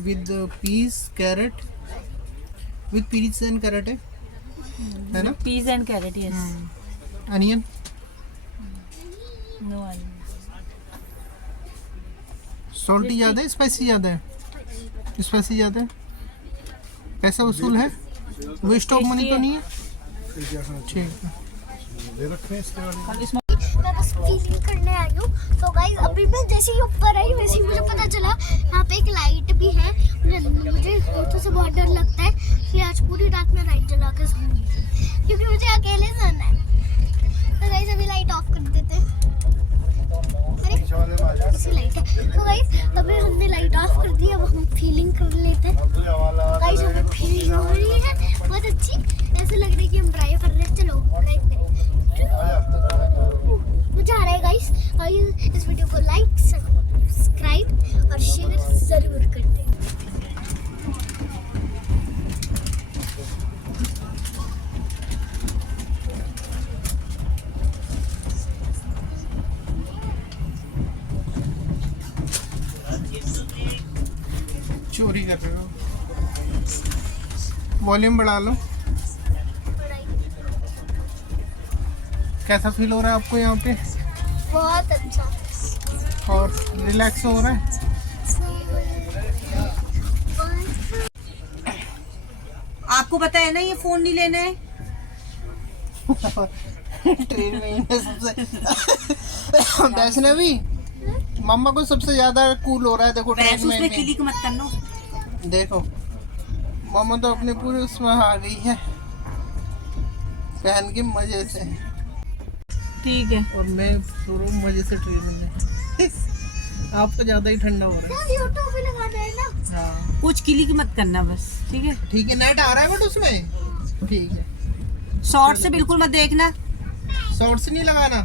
with peas carrot, with peas and carrot है ना? Peas and carrot, yes. Onion. No onion. Salty ज़्यादा है, स्पाइसी ज़्यादा है? स्पाइसी ज़्यादा है। पैसा वसूल है, वेस्ट ऑफ मनी तो नहीं है? ठीक है। दे रखे हैं इसके वाले। मैं बस फीलिंग करने आई हूँ। तो गाइस अभी मैं जैसे ही ऊपर आई वैसे ही मुझे पता चला यहाँ पे एक लाइट भी है। मुझे तो से बहुत डर लगता है कि आज पूरी रात में लाइट जला के सोऊंगी क्योंकि मुझे अकेले सोना है। तो गाइस अभी लाइट ऑफ कर देते हैं। अरे इसी लाइट है। तो गाइस अभी हमने लाइट ऑफ कर दी, अब हम फीलिंग कर लेते हैं। गाइस हमें फीलिंग हो रही है बहुत अच्छी, ऐसे लग रहा है कि हम ड्राइव कर रहे हैं। चलो ड्राइव करें। मजा आ रहा है गाइस। और इस वीडियो को लाइक सब्सक्राइब और शेयर जरूर कर दें। चोरी कर रहे हो, वॉल्यूम बढ़ा लो। कैसा फील हो रहा है आपको यहाँ पे? बहुत अच्छा और रिलैक्स हो रहा है? आपको पता है ना ये फोन नहीं लेना है। ट्रेन में ही सबसे वैष्णवी मम्मा को सबसे ज्यादा कूल हो रहा है। देखो ट्रेन में क्लिक मत करना। देखो मम्मा तो अपने पूरे उसमें आ गई है पहन के मजे से। ठीक है। और मैं पूरा मजे से ट्रेन में। आपको ज्यादा ही ठंडा हो रहा है। यूट्यूब भी लगाना है ना। हाँ कुछ क्लिक मत करना बस, ठीक है। ठीक है, नेट आ रहा है बट उसमें ठीक है। शॉर्ट से बिल्कुल मत देखना। शॉर्ट्स नहीं लगाना।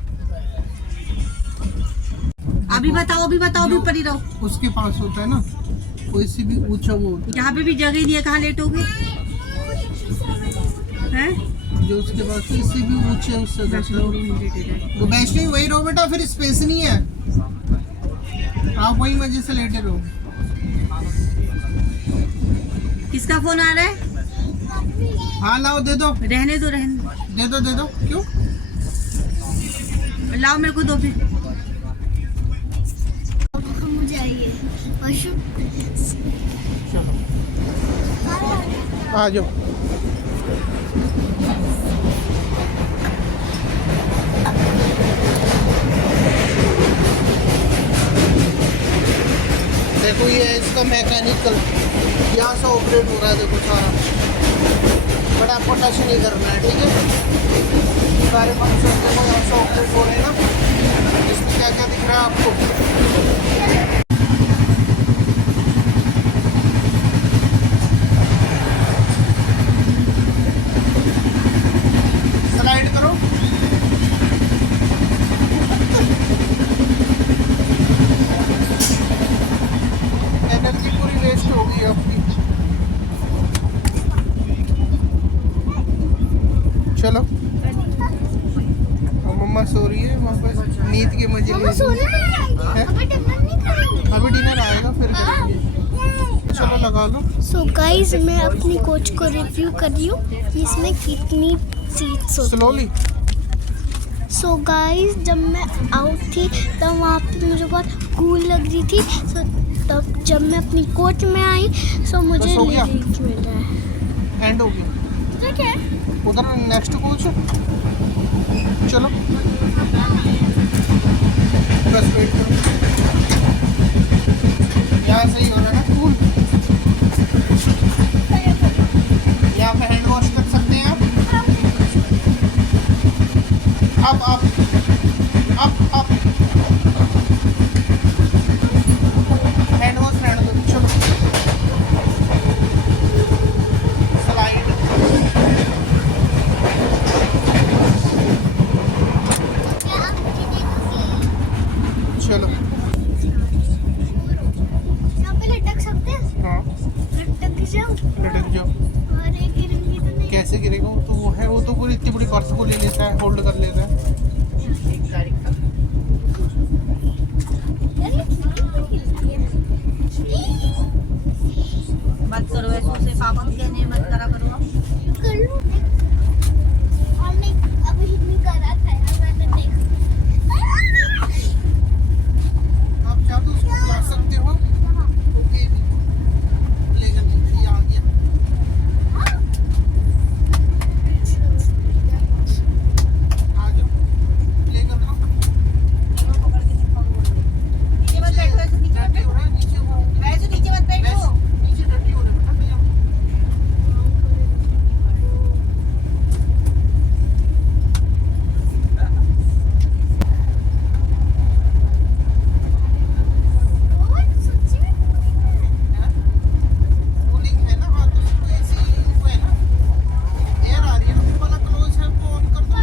अभी बताओ अभी ऊपर ही रहो। उसके पास होता है ना कोई सी भी ऊंचा वो होता यहाँ पे भी जगह नहीं है, कहाँ लेटोगे? हैं? है जो उसके पास किसी भी ऊंचे उससे तो वैष्णवी वही रहो बेटा, फिर स्पेस नहीं है। आप वही मजे से लेटे रहो। किसका फोन आ रहा है? हाँ लाओ दे दो रहने दो दे दो। क्यों? लाओ मेरे को दो फिर। मुझे आइए आ जाओ। देखो ये है इसका मैकेनिकल, यहाँ से ऑपरेट हो रहा है, देखो सारा, बट आपको टच नहीं करना है, ठीक है। सारे फंक्शन देखो यहाँ से ऑपरेट हो रहे हैं ना। इसमें क्या क्या दिख रहा है आपको? स्लाइड करो। एनर्जी पूरी वेस्ट होगी आपकी। चलो, और मम्मा सो रही है वहाँ पर, नींद के मजे ले रही है। अभी डिनर आएगा फिर करेंगे। चलो लगा लो। सो गाइस, मैं अपनी कोच को रिव्यू कर रही हूँ कि इसमें कितनी सीट्स होती हैं। स्लोली। सो गाइस, जब मैं आउट थी तब वहाँ पे मुझे बहुत कूल लग रही थी। सो तब जब मैं अपनी कोच में आई सो मुझे बस हो गया? रिलीफ मिल रहा है। एंड हो गया। ठीक है, उधर नेक्स्ट कोच। चलो बस वेट करो। यहाँ सही हो रहा है ना कूल। यहाँ पे हैंड वॉश कर सकते हैं आप। अब हैंड वॉश रहने दो। चलो स्लाइड। चलो यहाँ पे लटक सकते हैं। हाँ, लटक जाओ। लटक जाओ। अरे गिरेंगी तो नहीं। कैसे गिरेगा? वो तो वो है, वो तो पूरी इतनी बड़ी पर्स को ले लेता है, होल्ड कर लेता है। मत करो ऐसे, उसे पापा को कहने मत करा करो आप। कर लूँ। हमने अभी नहीं करा था यार, मैंने देखा। आप चाहो तो उसको बुला सकते हो। ओके, लेकर नीचे आ गया। आ जाओ, लेकर लो। नीचे मत बैठो, ऐसे नीचे मत डर्टी हो रहा है, नीचे वो बैठो, ऐसे नीचे मत बैठो। नीचे डर्टी हो रहा है, बेटा भैया। कूलिंग है ना, हाँ तो उसको एसी वो है ना, एयर आ रही है ना, वो वाला क्लोज है, वो ऑन कर दो।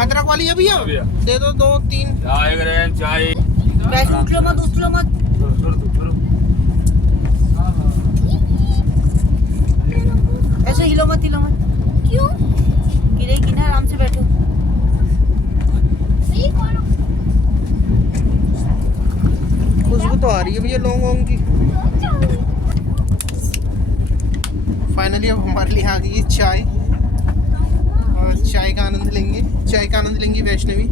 अदरक वाली है भैया, दे दो 2-3। वैसे उछलो मत, उछलो मत। ऐसे हिलो मत, हिलो मत। क्यों? गिरेगी ना, आराम से बैठो। सही करो। खुशबू तो आ रही है भैया लौंग की। फाइनली अब हमारे लिए आ गई है चाय, और चाय का आनंद लेंगे। चाय का आनंद लेंगी वैष्णवी।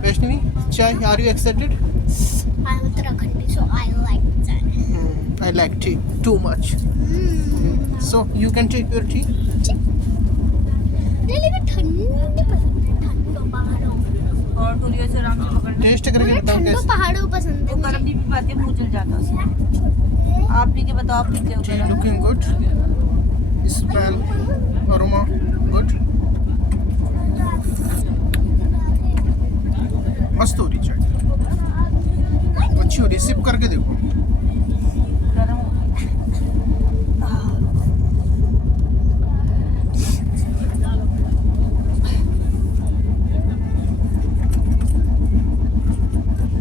वैष्णवी, चाय, are you excited? I'm Uttarakhandi, so I like that. I like tea too much. So you can take your tea. नहीं, लेकिन ठंडी पसंद है, ठंडो पहाड़ों। और टोलियो से आराम से पकड़ना। टेस्ट करके मुझे बताओ ठंडो कैसे। पहाड़ों पसंद है वो मुझे। गर्म नहीं पी पाते, मुंह जल जाता है उससे। आप पी के बताओ, आप पीते हो Tea गरम? looking good. Smell, aroma, good. मस्त हो रही चाय, अच्छी हो रही। सिप करके देखो। गरम हो।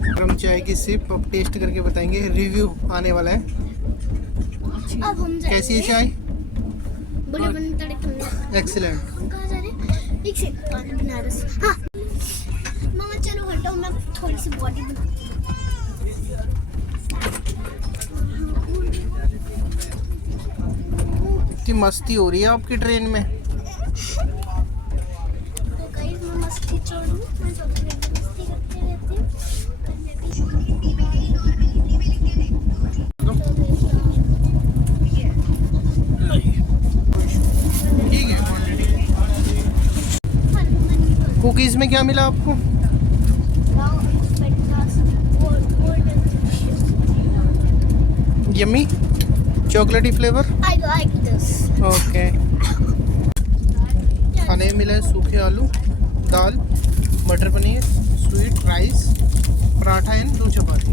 गरम चाय की सिप अब टेस्ट करके बताएंगे, रिव्यू आने वाला है। अब हम कैसी है चाय? बड़े बड़े तड़के एक्सीलेंट। कहाँ जा रहे हैं? एक सेकंड, बनारस। हाँ मामा चलो हटो, मैं थोड़ी सी बॉडी बनाती हूँ। इतनी मस्ती हो रही है आपकी ट्रेन में। तो गाइस, मैं मस्ती छोड़ूं, मैं सोच रही हूँ मस्ती करते रहती हूँ। और मैं भी कुकीज़ में क्या मिला आपको? यम्मी चॉकलेटी flavour. I like this. Okay. खाने में मिला है सूखे आलू, दाल, मटर paneer, sweet rice, paratha and 2 chapati.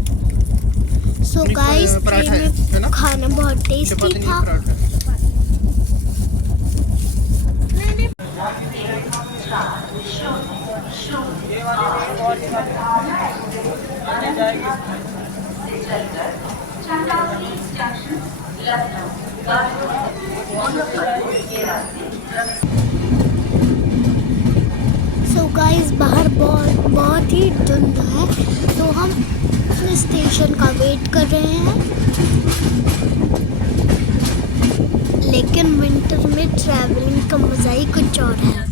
So guys, paratha है ना? खाना बहुत टेस्टी चपाती नहीं था। पराठा। So guys, बाहर बहुत ही धुंध है, तो हम स्टेशन का वेट कर रहे हैं। लेकिन विंटर में ट्रैवलिंग का मज़ा ही कुछ और है।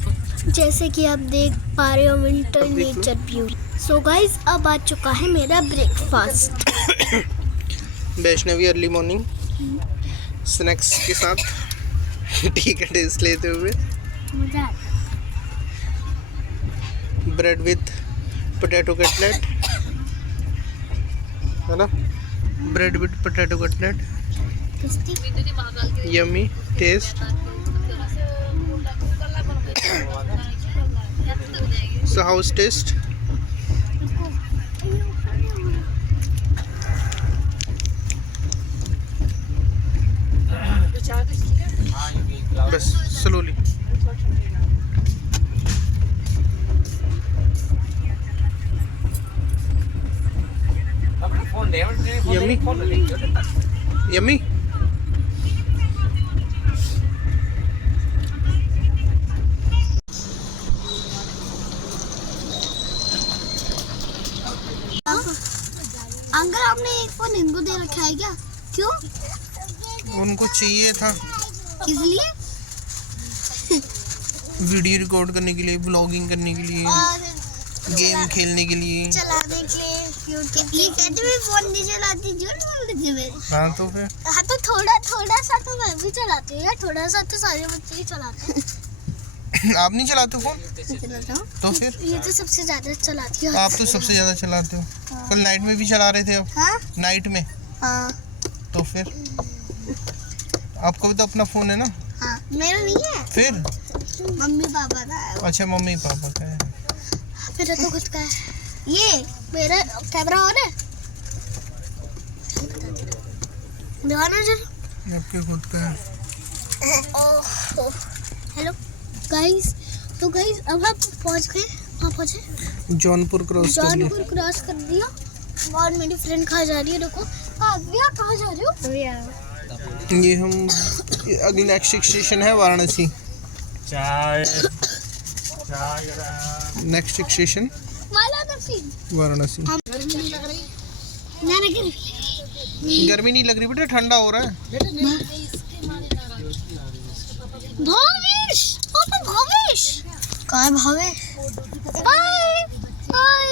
जैसे कि आप देख पा रहे हो winter nature beauty. So guys, अब आ चुका है मेरा breakfast. Vaishnavi early morning snacks के साथ टी का टेस्ट लेते हुए। मज़ा आता ब्रेड विथ पोटैटो कटलेट है ना? ब्रेड विथ पोटैटो कटलेट, है। Yummy taste. So how's taste? बस slowly. Yummy. Yummy. अंकल, आपने एक फोन इनको दे रखा है क्या? क्यों? उनको चाहिए था किस लिए? वीडियो रिकॉर्ड करने के लिए, ब्लॉगिंग करने के लिए, और गेम खेलने के लिए। चलाने के लिए। ये कहते मैं फोन नहीं चलाती, झूठ बोल रही थी मैं। हाँ तो फिर हाँ तो थोड़ा सा तो मैं भी चलाती हूँ यार, थोड़ा सा तो सारे बच्चे ही चलाते हैं। आप नहीं चलाते फोन? मैं चलाता हूँ। तो फिर ये तो सबसे ज्यादा चलाती हूँ। आप तो सबसे ज्यादा चलाते हो। कल नाइट में भी चला रहे थे आप? हाँ नाइट में? हाँ तो फिर आपका भी तो अपना फोन है ना? हाँ, मेरा नहीं है, फिर मम्मी पापा का है। अच्छा, मम्मी पापा का है। मेरा तो खुद का है। ये मेरा कैमरा ऑन है, दिखाना जरा। आपके खुद का है। हेलो गाइस, तो गाइस अब हम पहुंच गए। कहाँ पहुंचे? जौनपुर क्रॉस कर लिया। जौनपुर क्रॉस कर दिया। और मेरी फ्रेंड कहाँ जा रही है? देखो काव्या, कहाँ जा रही हो? ये हम अगली नेक्स्ट स्टेशन है वाराणसी। Next station Varanasi. गर्मी नहीं लग रही? गर्मी नहीं लग रही बेटा, ठंडा हो रहा है। भावेश, पापा भावेश कहाँ है? Bhavesh bye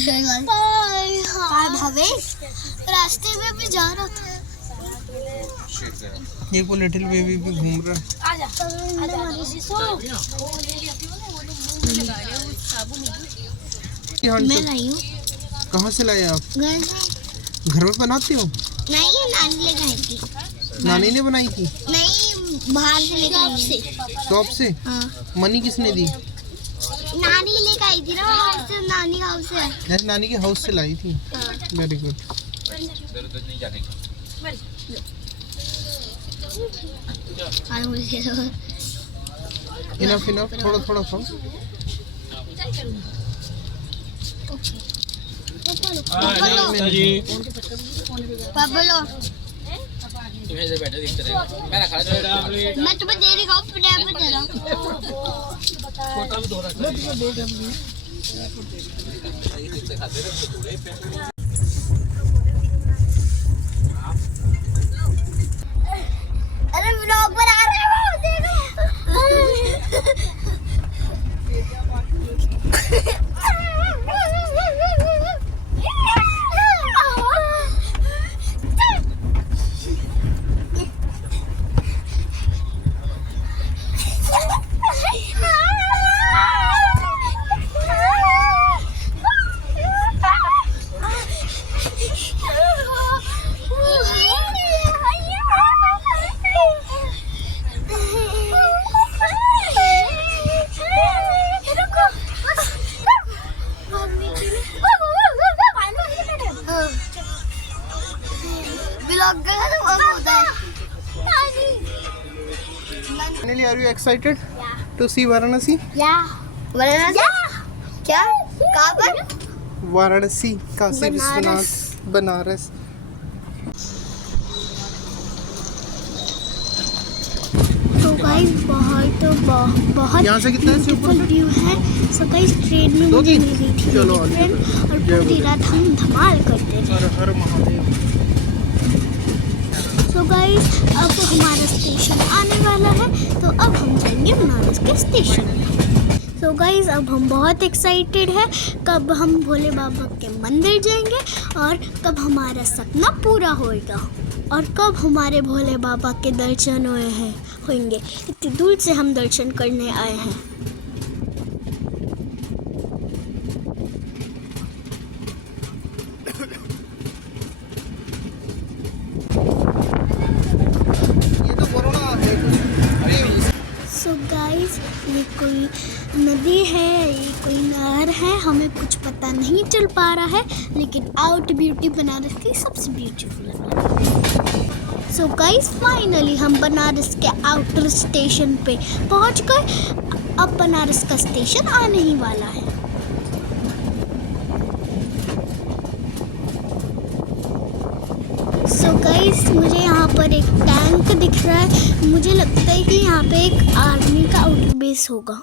bye bye. हाँ भावेश रास्ते में भी जा रहा था। ये को लिटिल बेबी भी घूम रहा है। मैं लाई हूँ। कहाँ से लाए आप? घर से। घर में बनाते हो? नहीं, नानी लेकर आई थी। नानी ने बनाई थी? नहीं, बाहर से लेकर आई थी। शॉप से? हाँ, मनी किसने दी? नानी लेकर आई थी ना बाहर से, नानी हाउस से। नानी के हाउस से लाई थी। Very good. इनफ इनफ, थोड़ा थोड़ा खाओ। पापा लो, मैं तुम्हें दे रही हूँ, प्लेट में दे रहा हूँ। अरे व्लॉग बना रहे हो, देखो। Finally are you excited to see Varanasi? क्या कहाँ पर? वाराणसी, काशी विश्वनाथ, बनारस। तो गाइस बहुत यहाँ से कितना है ऊपर से? व्यू है। सो गाइस ट्रेन में मुझे मिल गई थी चलो मेरी आगे फ्रेंड और पूरी रात हम धमाल करते थे। हर हर महादेव। सो गाइस अब हमारा स्टेशन आने वाला है, तो अब हम जाएंगे बनारस के स्टेशन पे। सो गाइस अब हम बहुत एक्साइटेड है कब हम भोले बाबा के मंदिर जाएंगे और कब हमारा सपना पूरा होएगा और कब हमारे भोले बाबा के दर्शन होंगे। इतनी दूर से हम दर्शन करने आए हैं। ये तो कोरोना है। सो गाइस ये कोई नदी है, ये कोई नहर है, हमें कुछ पता नहीं चल पा रहा है, लेकिन आउट ब्यूटी बनारस की सबसे ब्यूटीफुल है। सो गाइस फाइनली हम बनारस के आउटर स्टेशन पे पहुंच गए। अब बनारस का स्टेशन आने ही वाला है। सो गाइस मुझे यहाँ पर एक टैंक दिख रहा है। मुझे लगता है कि यहाँ पे एक आर्मी का आउट बेस होगा।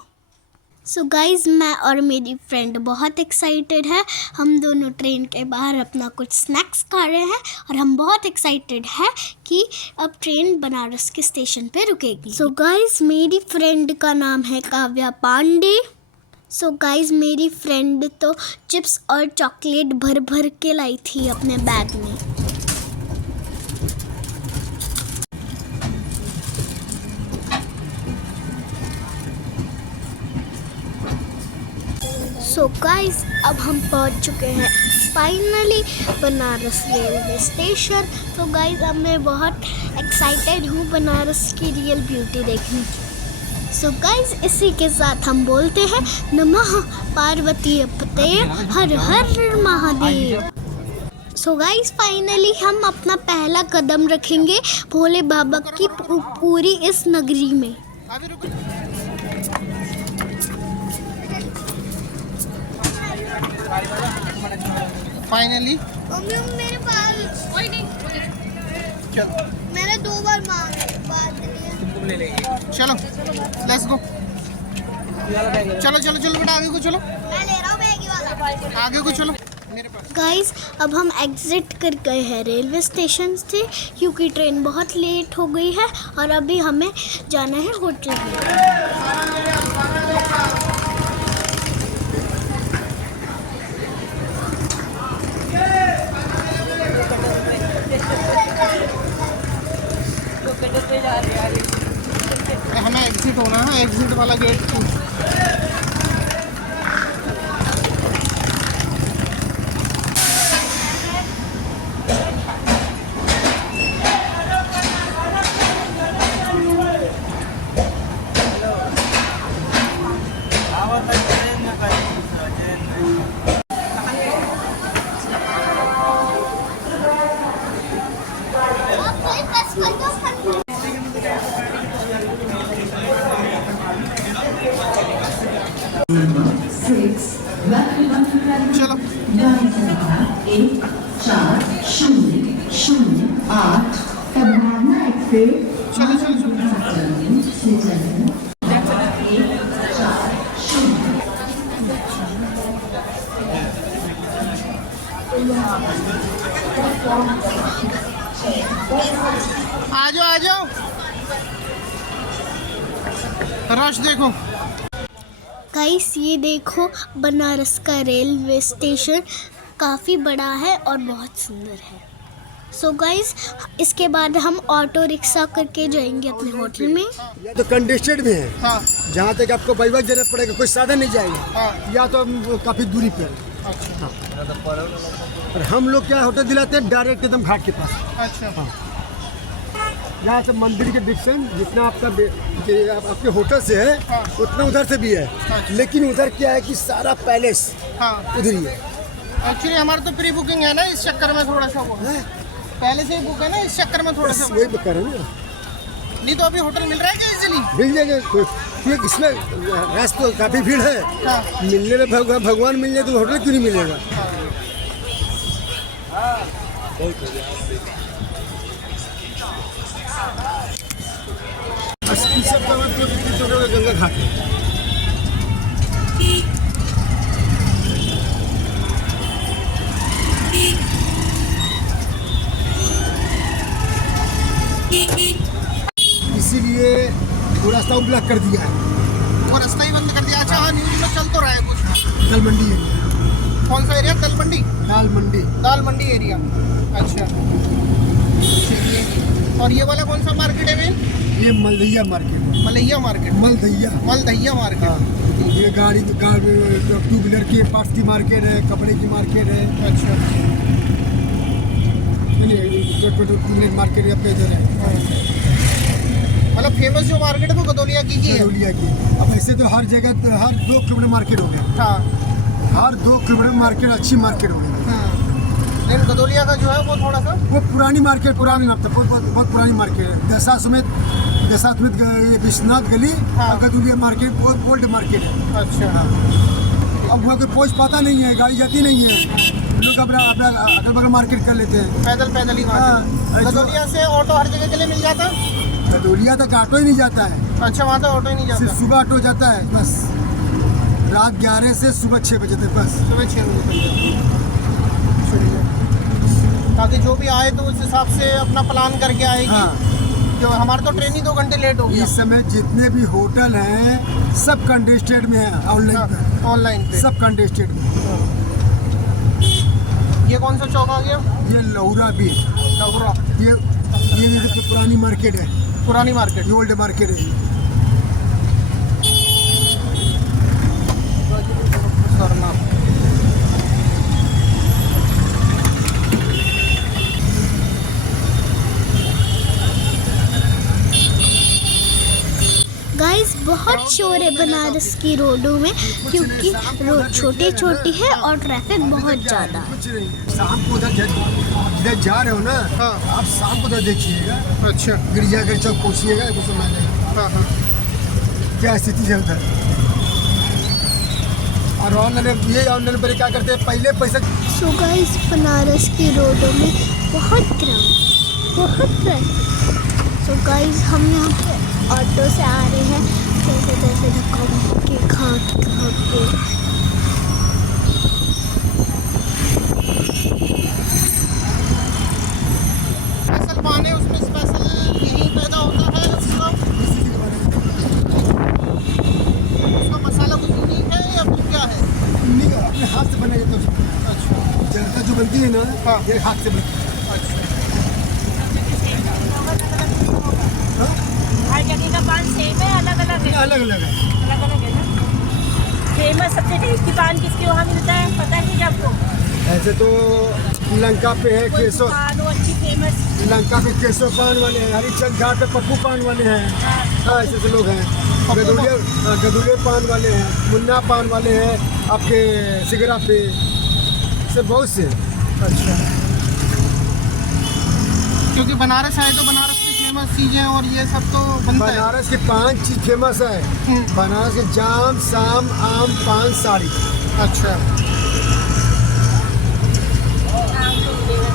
सो गाइस मैं और मेरी फ्रेंड बहुत एक्साइटेड है। हम दोनों ट्रेन के बाहर अपना कुछ स्नैक्स खा रहे हैं और हम बहुत एक्साइटेड है कि अब ट्रेन बनारस के स्टेशन पे रुकेगी। सो गाइस मेरी फ्रेंड का नाम है काव्या पांडे। सो गाइस मेरी फ्रेंड तो चिप्स और चॉकलेट भर भर के लाई थी अपने बैग में। सो गाइस अब हम पहुंच चुके हैं फाइनली बनारस रेलवे स्टेशन। तो गाइस अब मैं बहुत एक्साइटेड हूँ बनारस की रियल ब्यूटी देखने की। सो गाइस इसी के साथ हम बोलते हैं नमः पार्वती पते हर हर महादेव। सो गाइस फाइनली हम अपना पहला कदम रखेंगे भोले बाबा की पूरी इस नगरी में। फाइनली मम्मी मेरे पास कोई नहीं, चलो मैंने 2 बार मांगे बात नहीं। चलो लेट्स गो। चलो चलो चलो बेटा आगे को चलो, मैं ले रहा हूँ मैगी वाला। आगे को चलो मेरे पास। गाइस अब हम एग्जिट कर गए हैं रेलवे स्टेशन से क्योंकि ट्रेन बहुत लेट हो गई है और अभी हमें जाना है होटल में। हमें एग्जिट होना है, एग्जिट वाला गेट। चलो चलो चलो चलो आ जाओ रश देखो। गाइस ये देखो बनारस का रेलवे स्टेशन काफ़ी बड़ा है और बहुत सुंदर है। सो गाइस इसके बाद हम ऑटो रिक्शा करके जाएंगे अपने होटल में। या तो कंजेस्टेड में है, हाँ जहाँ तक आपको बाई वक्त जरूरत पड़ेगा, कोई साधन नहीं जाएगा, हाँ या तो काफी दूरी पे है। अच्छा और हम लोग क्या होटल दिलाते हैं डायरेक्ट एकदम घाट के पास। अच्छा यहाँ से मंदिर के डिस्टेंस जितना आपके होटल से है उतना उधर से भी है, लेकिन उधर क्या है कि सारा पैलेस हाँ उधर ही है। एक्चुअली हमारा तो प्री बुकिंग है ना, इस चक्कर में थोड़ा सा वो हैं? पहले से ही बुक है ना, इस चक्कर में थोड़ा सा वही बता रहे हैं ना। नहीं तो अभी होटल मिल रहा है क्या इजीली? मिल जाएगा क्योंकि इसमें रस तो काफ़ी भीड़ है। मिलने में भगवान मिल जाए तो होटल क्यों नहीं मिलेगा? गंगा घाट है। इसीलिए वो रास्ता ब्लॉक कर दिया है। और रास्ता ही बंद कर दिया। अच्छा हाँ, न्यूज़ में चल तो रहा है कुछ। दाल मंडी एरिया। कौन सा एरिया? दल मंडी। दाल मंडी। दाल मंडी एरिया। अच्छा और ये वाला कौन सा मार्केट है मेन? ये Maldahiya market. Malaiya market. Maldahiya market. हाँ। ये गाड़ी टू व्हीलर की पार्ट्स की मार्केट है, कपड़े की मार्केट है। अच्छा मार्केट अपने इधर है। मतलब फेमस जो मार्केट है वो गदौलिया की है। गदौलिया की। अब ऐसे तो हर जगह हर 2 किलोमीटर मार्केट हो गया। हाँ हर 2 किलोमीटर मार्केट अच्छी मार्केट हो गई। लेकिन गदौलिया का जो है वो थोड़ा सा वो पुरानी मार्केट, पुरानी नाम था, बहुत पुरानी मार्केट है। दशा समेत विश्वनाथ गली हाँ। गदौलिया मार्केट बहुत ओल्ड मार्केट है। अच्छा अब वहाँ कोई पहुँच पाता नहीं है, गाड़ी जाती नहीं है, लोग अपना अगल बगल मार्केट कर लेते हैं। पैदल ही वहाँ से। हाँ। गदौलिया से ऑटो हर जगह के लिए मिल जाता है? गदौलिया तक ऑटो ही नहीं जाता है। अच्छा वहाँ तो ऑटो ही नहीं सिर्फ जाता। सुबह ऑटो जाता है बस, रात 11 से सुबह 6 बजे तक बस। सुबह 6 बजे तक। ताकि जो भी आए तो उस हिसाब से अपना प्लान करके आएगी। हाँ। जो हमारे तो ट्रेन ही 2 घंटे लेट हो गया। इस समय जितने भी होटल हैं सब कंटेस्टेड में है, ऑनलाइन पे, ऑनलाइन पे। सब कंटेस्टेड में। ये कौन सा चौक आ गया? ये लौरा भी, लवरा। ये पुरानी मार्केट है, पुरानी मार्केट। ये ओल्ड मार्केट है। गाइस बहुत शोर है बनारस की रोडों में क्योंकि रोड छोटी छोटी है और ट्रैफिक बहुत ज़्यादा है। कुछ नहीं, शाम को उधर जिधर जा रहे हो ना, हाँ। आप शाम को उधर देखिएगा, अच्छा गिरजाघर चौक पहुँचिएगा तो समझ जाएगा हाँ। क्या स्थिति है उधर। और ऑनलाइन पर क्या करते हैं, पहले पैसा। सो गाइस बनारस की रोडों में बहुत ट्रैफिक। सो गाइस हम यहाँ पे ऑटो से आ रहे हैं, जैसे धक्का के खा के। स्पेशल पान है, उसमें स्पेशल यही पैदा होता है। उसका मसाला कुछ यूनिक है या फिर क्या है? नहीं, अपने हाथ से बनाया जाता है। अच्छा जनता जो बनती है ना, हाँ। ये हाथ से बनती है। हर जगह का पान सेम है, अलग अलग है? अलग अलग है। अलग अलग है ना। फेमस सबसे टेस्टी पान किसके वहाँ मिलता है, पता है कि आपको? ऐसे तो लंका पे है केसो, पान वो अच्छी फेमस। लंका पे केसो पान वाले हैं, हरिचंद घाट पे पप्पू पान वाले हैं। हाँ, ऐसे ऐसे लोग हैं। गदौलिया पान वाले हैं, मुन्ना पान वाले हैं, आपके सिगरा पे से बहुत से। अच्छा क्योंकि बनारस आए तो बनारस की फेमस चीज़ें और ये सब तो बनता है। बनारस की 5 चीज फेमस है। बनारस के जाम, साम, आम, पान, साड़ी। अच्छा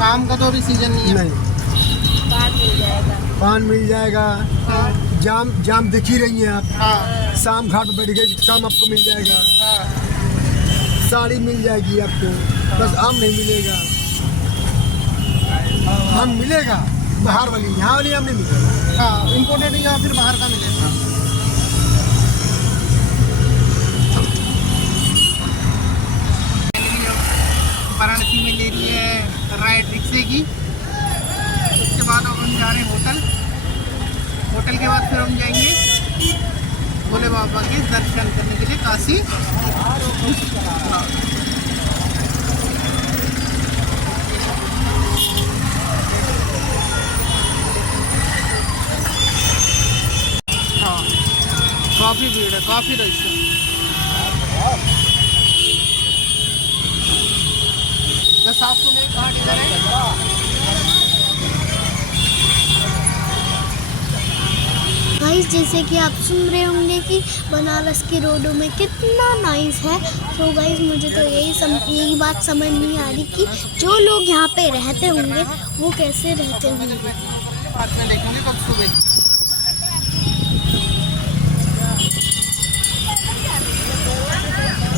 आम का तो अभी सीजन नहीं है। नहीं, पान मिल जाएगा। पान मिल जाएगा। जाम दिख ही रही हैं आप। हाँ शाम घाट पर बैठ गए, शाम आपको मिल जाएगा। हाँ साड़ी मिल जाएगी आपको, बस आम नहीं मिलेगा। आम मिलेगा बाहर वाली, यहाँ वाली आम नहीं मिलेगा। हाँ इम्पोर्टेड या फिर बाहर का मिलेगा। वाराणसी में ले रही है राइड रिक्शे की। उसके बाद अब हम जा रहे हैं होटल के बाद फिर हम जाएंगे भोले बाबा के दर्शन करने के लिए काशी। हाँ काफ़ी भीड़ है, काफ़ी रश है। बस आपको मेरे कहाँ किधर है? गाइस जैसे कि आप सुन रहे होंगे कि बनारस की रोडों में कितना नाइस है। तो गाइस मुझे तो यही बात समझ नहीं आ रही कि जो लोग यहाँ पे रहते होंगे वो कैसे रहते होंगे। बाद में देखेंगे कब सुबह।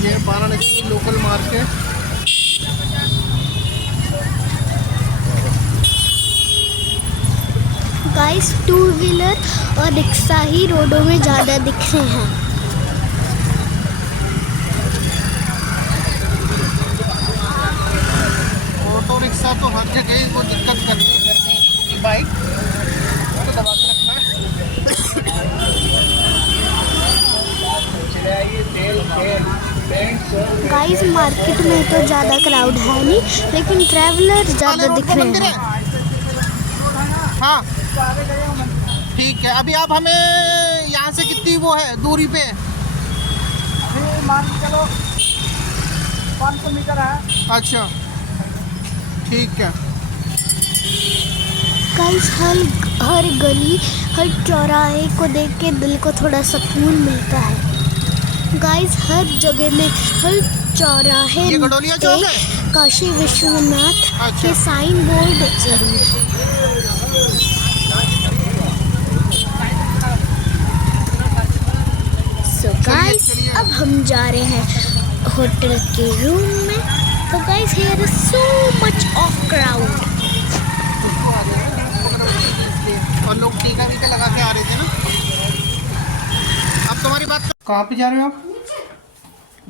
ये वाराणसी की लोकल मार्केट। गाइस 2 व्हीलर और रिक्शा ही रोडों में ज़्यादा दिख रहे हैं। ऑटो रिक्शा तो हर जगह वो दिक्कत करती है। बाइक तो दबा के रखना है। गाइस मार्केट में तो ज़्यादा क्राउड है नहीं, लेकिन ट्रैवलर ज़्यादा दिख रहे हैं। हाँ ठीक है। अभी आप हमें यहाँ से कितनी वो है दूरी पे? मान के चलो 500 मीटर है। अच्छा ठीक है। गाइस हर गली हर चौराहे को देख के दिल को थोड़ा सुकून मिलता है। गाइस हर जगह में हर चौराहे ये गडोलिया चौक पे है? काशी विश्वनाथ अच्छा। के साइन बोर्ड जरूर है। सो गाइस अब हम जा रहे हैं होटल के रूम में। तो guys here is so much of crowd. और लोग टीका वीका लगा के आ रहे थे ना। अब तुम्हारी बात कहाँ पे जा रहे हो आप?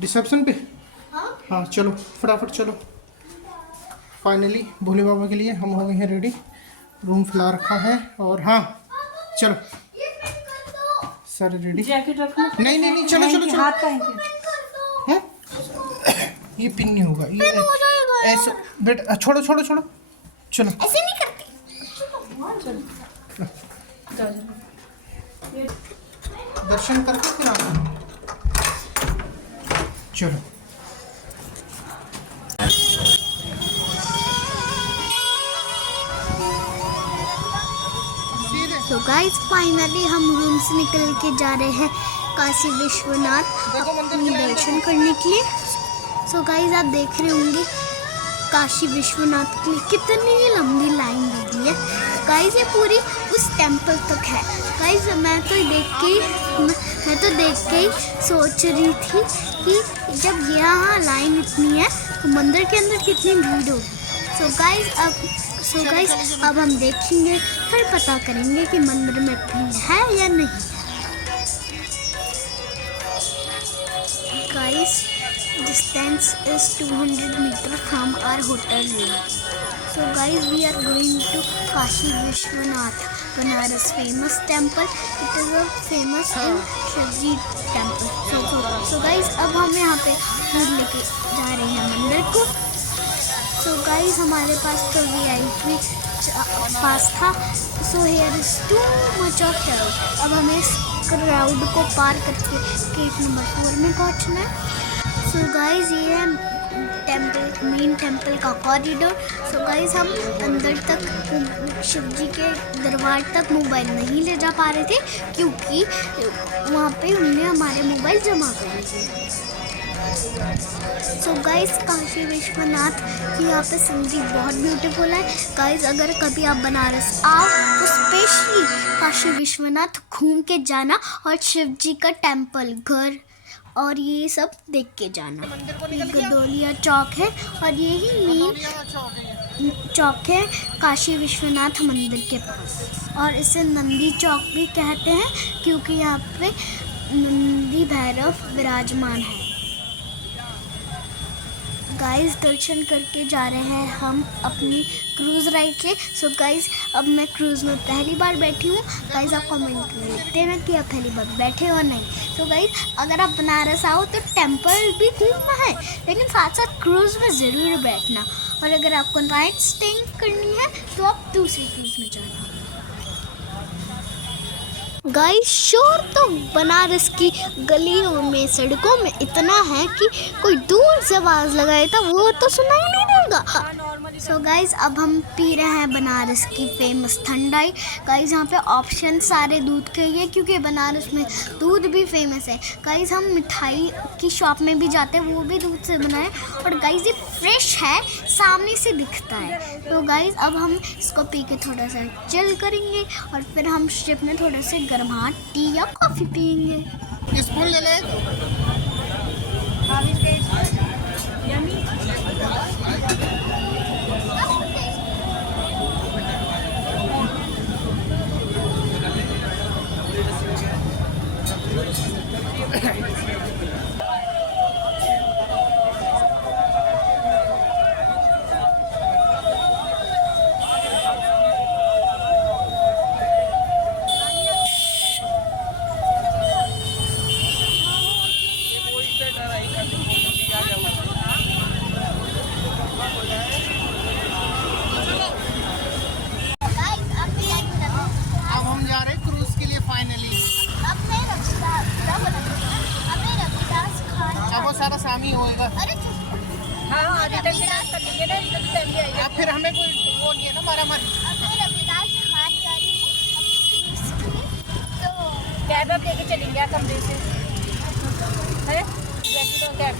रिसेप्शन पे? हाँ चलो फटाफट चलो। फाइनली भोले बाबा के लिए हम हो गए हैं रेडी। रूम फैला रखा है और हाँ चलो सारे रेडी। जैकेट रखना। नहीं नहीं नहीं चलो चलो चलो। हाथ का हैं? ये पिन नहीं होगा ये ऐसे बेटा छोड़ो छोड़ो छोड़ो चलो। ऐसे नहीं करते। दर्शन करके फिर आओ। चलो तो गाइस फाइनली हम रूम से निकल के जा रहे हैं काशी विश्वनाथ अपनी दर्शन करने के लिए। सो गाइस आप देख रहे होंगे काशी विश्वनाथ के लिए कितनी लंबी लाइन लगी है। गाइस ये पूरी उस टेंपल तक है। गाइस मैं तो देख के ही सोच रही थी कि जब यहाँ लाइन इतनी है तो मंदिर के अंदर कितनी भीड़ होगी। सो गाइस अब हम देखेंगे फिर पता करेंगे कि मंदिर में भीड़ है या नहीं। Guys distance is 200 meters from our hotel room. So guys we are going to Kashi Vishwanath, Banaras famous temple. It is a famous in Shivji temple. So guys अब हम यहाँ पे food लेके जा रहे हैं मंदिर को। So guys हमारे पास तो VIP पास था। So here is too much of crowd. अब हमें इस क्राउड को पार करके गेट नंबर 4 में पहुँचना है। सो गाइस ये है मेन टेंपल का कॉरिडोर। सो गाइस हम अंदर तक शिव जी के दरबार तक मोबाइल नहीं ले जा पा रहे थे क्योंकि वहाँ पे उन्होंने हमारे मोबाइल जमा कर दिए। सो गाइस काशी विश्वनाथ की यहाँ पे सीनरी बहुत ब्यूटीफुल है। गाइस अगर कभी आप बनारस आओ तो स्पेशली काशी विश्वनाथ घूम के जाना और शिव जी का टेंपल घर और ये सब देख के जाना। ये गडोलिया चौक है और यही मेन चौक है काशी विश्वनाथ मंदिर के पास। और इसे नंदी चौक भी कहते हैं क्योंकि यहाँ पे नंदी भैरव विराजमान है। गाइस दर्शन करके जा रहे हैं हम अपनी क्रूज़ राइड से। सो गाइस अब मैं क्रूज़ में पहली बार बैठी हूँ। गाइस आप कमेंट में लिखते हैं कि आप पहली बार बैठे हो नहीं। सो गाइस अगर आप बनारस आओ तो टेंपल भी घूमना है लेकिन साथ साथ क्रूज़ में ज़रूर बैठना। और अगर आपको नाइट स्टेइंग करनी है तो आप दूसरी क्रूज़ में जाना। गाइस शोर तो बनारस की गलियों में सड़कों में इतना है कि कोई दूर से आवाज़ लगाए तो वो तो सुनाई नहीं देगा। सो गाइज अब हम पी रहे हैं बनारस की फेमस ठंडाई। गाइज यहाँ पे ऑप्शन सारे दूध के ही है क्योंकि बनारस में दूध भी फेमस है। गाइज हम मिठाई की शॉप में भी जाते हैं, वो भी दूध से बना है। और गाइज ये फ्रेश है, सामने से दिखता है। तो गाइज अब हम इसको पी के थोड़ा सा चिल करेंगे और फिर हम शिप में थोड़ा से गर्माहट टी या कॉफ़ी पियेंगे। स्पून ले ले। अब हम जा रहे हैं क्रूज के लिए फाइनली। अब वो सारा सामी होएगा। अब फिर हमें कोई वो नहीं है ना मारा मारी। कैब अब लेके चलेंगे कमरे से, है जैकेट और कैब।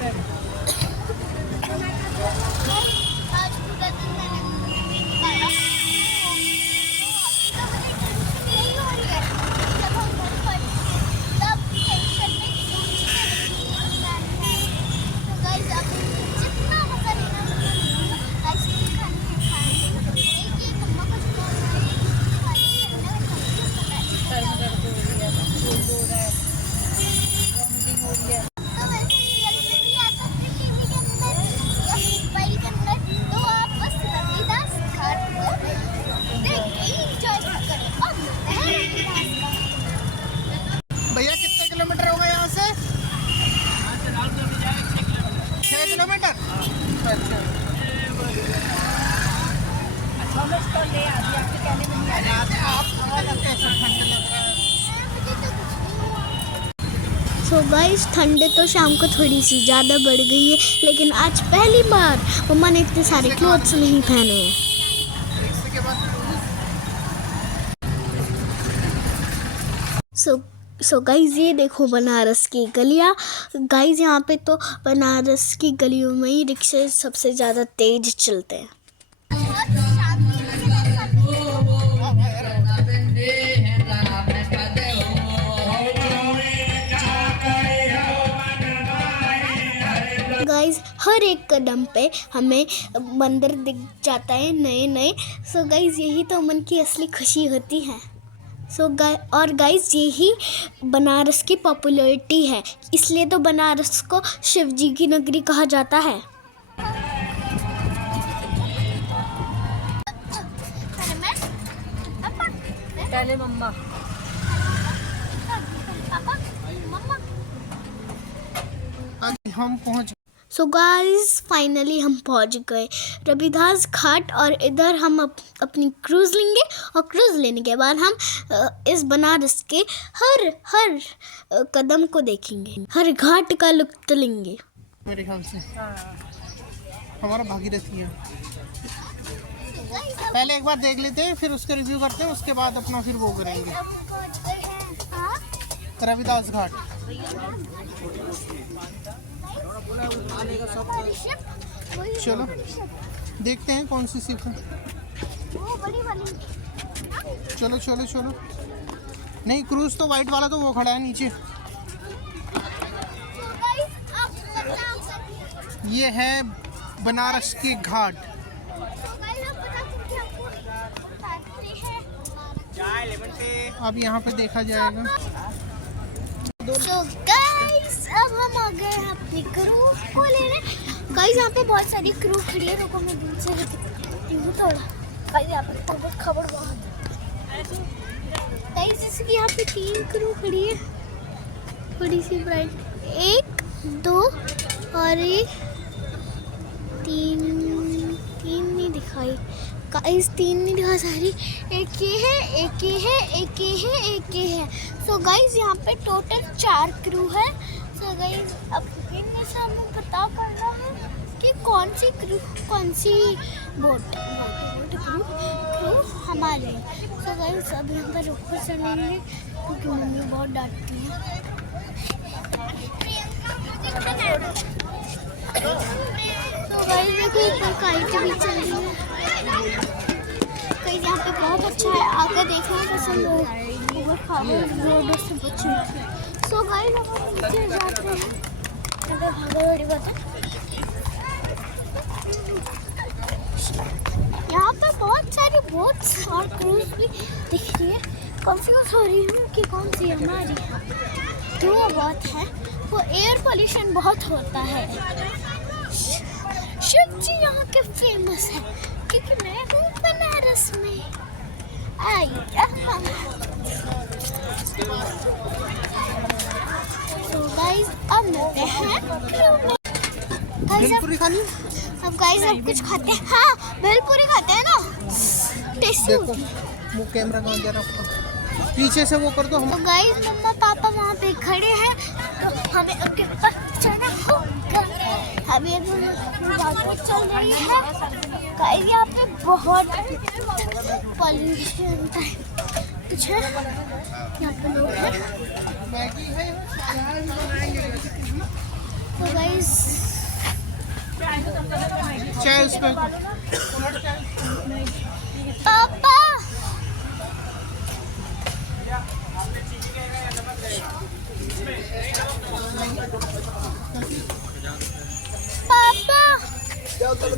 भैया कितने किलोमीटर होगा यहाँ से? 6 किलोमीटर। अच्छा सो गाइस ठंडे तो शाम को थोड़ी सी ज़्यादा बढ़ गई है, लेकिन आज पहली बार मम्मा ने इतने सारे क्लोथ्स नहीं पहने हैं। इसके बाद सो गाइज ये देखो बनारस की गलियाँ। गाइज यहाँ पे तो बनारस की गलियों में ही रिक्शे सबसे ज़्यादा तेज चलते हैं। गाइज हर एक कदम पे हमें मंदिर दिख जाता है नए नए। सो गाइज यही तो मन की असली खुशी होती है। और गाइज यही बनारस की पॉपुलैरिटी है, इसलिए तो बनारस को शिव जी की नगरी कहा जाता है। पहले मम्मा। हम पहुँच। सो गाइस फाइनली हम पहुंच गए रविदास घाट और इधर हम अपनी क्रूज़ लेंगे और क्रूज़ लेने के बाद हम इस बनारस के हर कदम को देखेंगे, हर घाट का लुत्फ़ लेंगे। मेरे ख्याल से हमारा भागीरथी है। पहले एक बार देख लेते हैं, फिर उसका रिव्यू करते हैं, उसके बाद अपना फिर वो करेंगे। रविदास घाट। चलो देखते हैं कौन सी शिप है। चलो चलो चलो। नहीं क्रूज तो वाइट वाला तो वो खड़ा है नीचे। ये है बनारस के घाट। अब यहाँ पे देखा जाएगा। So guys, अब हम आ गए हैं अपनी क्रू को लेने। गाइस यहाँ पे बहुत सारी क्रू खड़ी है, रुको मैं दूर से दिखाती हूँ थोड़ा। गाइस यहाँ पे खबर बहुत। गाइस इसकी यहाँ पे 3 क्रू खड़ी है, थोड़ी सी ब्राइट। 1 2 और ये 3 नहीं दिखाई। गाइस 3 नहीं दिखा सारी, एक ये है, एक ये है, एक ये है, एक ये है। सो गाइस यहाँ पे टोटल 4 क्रू है। सो गाइस अब इनमें से हमें पता करना है कि कौन सी बोट क्रू हमारे। तो गाइस अभी हम पर ऊपर चलेंगे क्योंकि मम्मी बहुत डांटती है। तो गाइस देखो ऊपर काइट भी चल रही है। कहीं यहाँ पे बहुत अच्छा है, आकर देखना पसंद हो। रोडों से बचना। सो गाइस अब हम नीचे जाते हैं। बड़ी बात है, यहाँ पे बहुत सारी बोट्स और क्रूज भी दिख रही है। कंफ्यूज हो रही हूँ कि कौन सी हमारी। तो वो बहुत है, वो एयर पोल्यूशन बहुत होता है। शिव जी यहाँ के फेमस है क्योंकि मैं हूँ बनारस में। तो गाइस अब मिलते हैं। भेलपुरी खानी? अब गाइस अब कुछ खाते हैं। हाँ भेलपुरी खाते हैं ना, टेस्टी देखो होती है। वो कैमरा कहाँ जा रहा है? पीछे से वो कर दो हम। तो गाइस मम्मा पापा वहाँ पे खड़े हैं, तो हमें उनके ऊपर चढ़ना होगा। अभी बात चल रही है। गाइस यहाँ पे बहुत पॉल्यूशन है, कुछ है यहाँ पे लोग हैं। तो गाइस चाय उस पे। पापा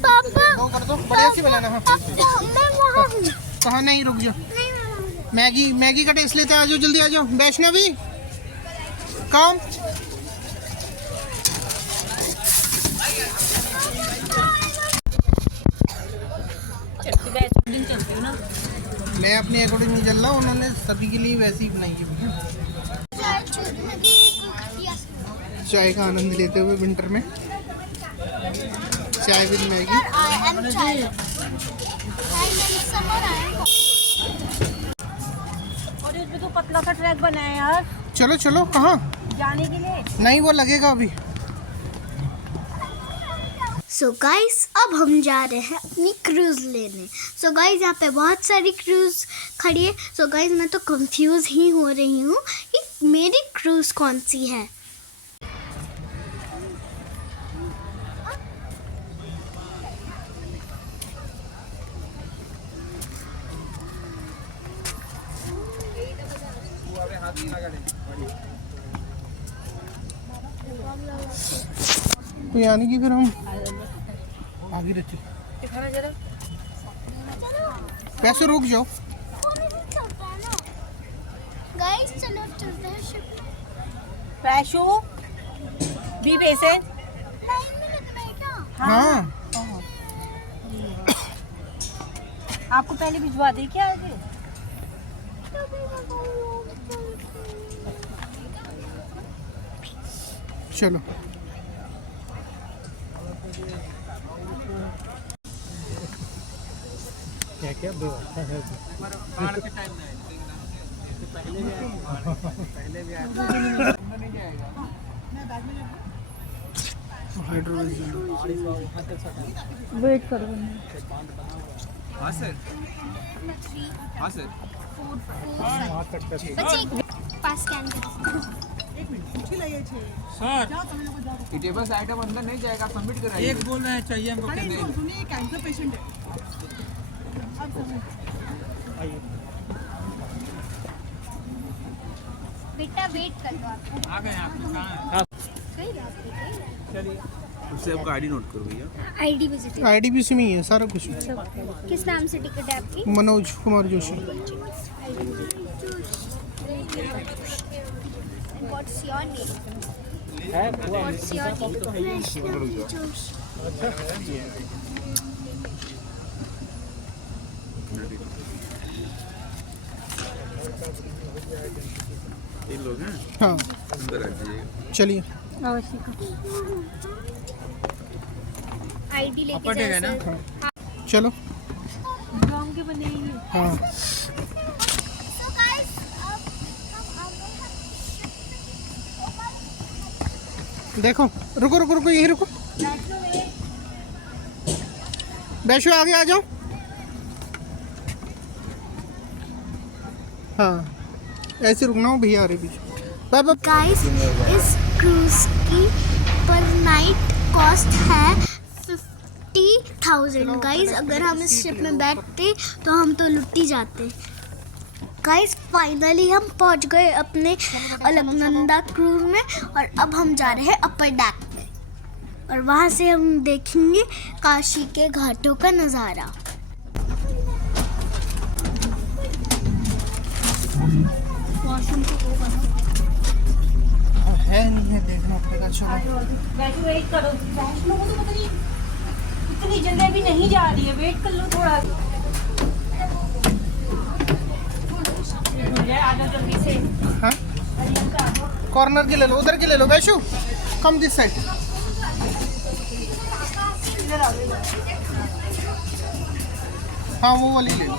पापा दो कर दो, बढ़िया सी बनाना। हाँ मैं वहाँ हूँ। कहाँ? नहीं रुक जाओ, मैगी का टेस्ट लेते हैं। आ जाओ जल्दी आ जाओ। वैष्णवी कम। मैं अपने अकॉर्डिंग नहीं चल रहा, उन्होंने सभी के लिए वैसी ही बनाई है। चाय का आनंद लेते हुए विंटर में चाय विद मैगी। और इसमें तो पतला सा ट्रैक बना है यार चलो चलो। कहाँ जाने के लिए? नहीं, वो लगेगा अभी। सो गाइस अब हम जा रहे हैं अपनी क्रूज लेने। सो गाइस यहाँ पे बहुत सारी क्रूज खड़ी है। सो गाइस मैं तो कंफ्यूज ही हो रही हूँ कि मेरी क्रूज कौन सी है। तो यानी कि फिर हम आगे रहते। वैसे रुक जाओ। गाइस चलो चलते हैं ship. Vaishu be patient. Line में लगना है क्या? हाँ आपको पहले भिजवा दे क्या आगे? चलो। क्या क्या व्यवस्था है? वेट करो। हाँ सर, हाँ सर। पास स्कैन ये टेबल से आइटम अंदर नहीं जाएगा, सबमिट कराइए। एक बोल रहे हैं चाहिए हमको। सुनिए कैंसर पेशेंट है। बेटा वेट कर लो आप। आ गए आप कहाँ? चलिए उससे आपका आईडी नोट करो भैया। आईडी विजिट आईडीबीसी में ही है सारा कुछ। किस नाम से टिकट है आपकी? Manoj Kumar Joshi. What's your name? What's your name? Vaishnavi Joshi. तीन लोग हैं, हाँ अंदर आ जाइएगा। चलिए। आईडी लेके जाए सर। चलो। गाँव के बने ही हैं। हाँ So guys, अब हम देखो, रुको रुको रुको, यही रुको। वैशु आगे आ जाओ। हाँ ऐसे रुकना हो भैया, आ रहे बीच। बाबा गाइस इस क्रूज की पर नाइट कॉस्ट है 50,000। गाइस अगर हम इस शिप में बैठते तो हम तो लुट ही जाते। गाइस फाइनली हम पहुंच गए अपने अलकनंदा क्रूज में और अब हम जा रहे हैं अपर डेक में और वहां से हम देखेंगे काशी के घाटों का नज़ारा। है नहीं है, देखना पड़ेगा। चलो वैसे वेट करो, लोगों को तो पता नहीं इतनी जगह भी नहीं जा रही है, वेट कर लो थोड़ा। आजा जल्दी से। हाँ कॉर्नर की ले लो, उधर की ले लो। Vaishu come this side. हाँ वो वाली ले लो।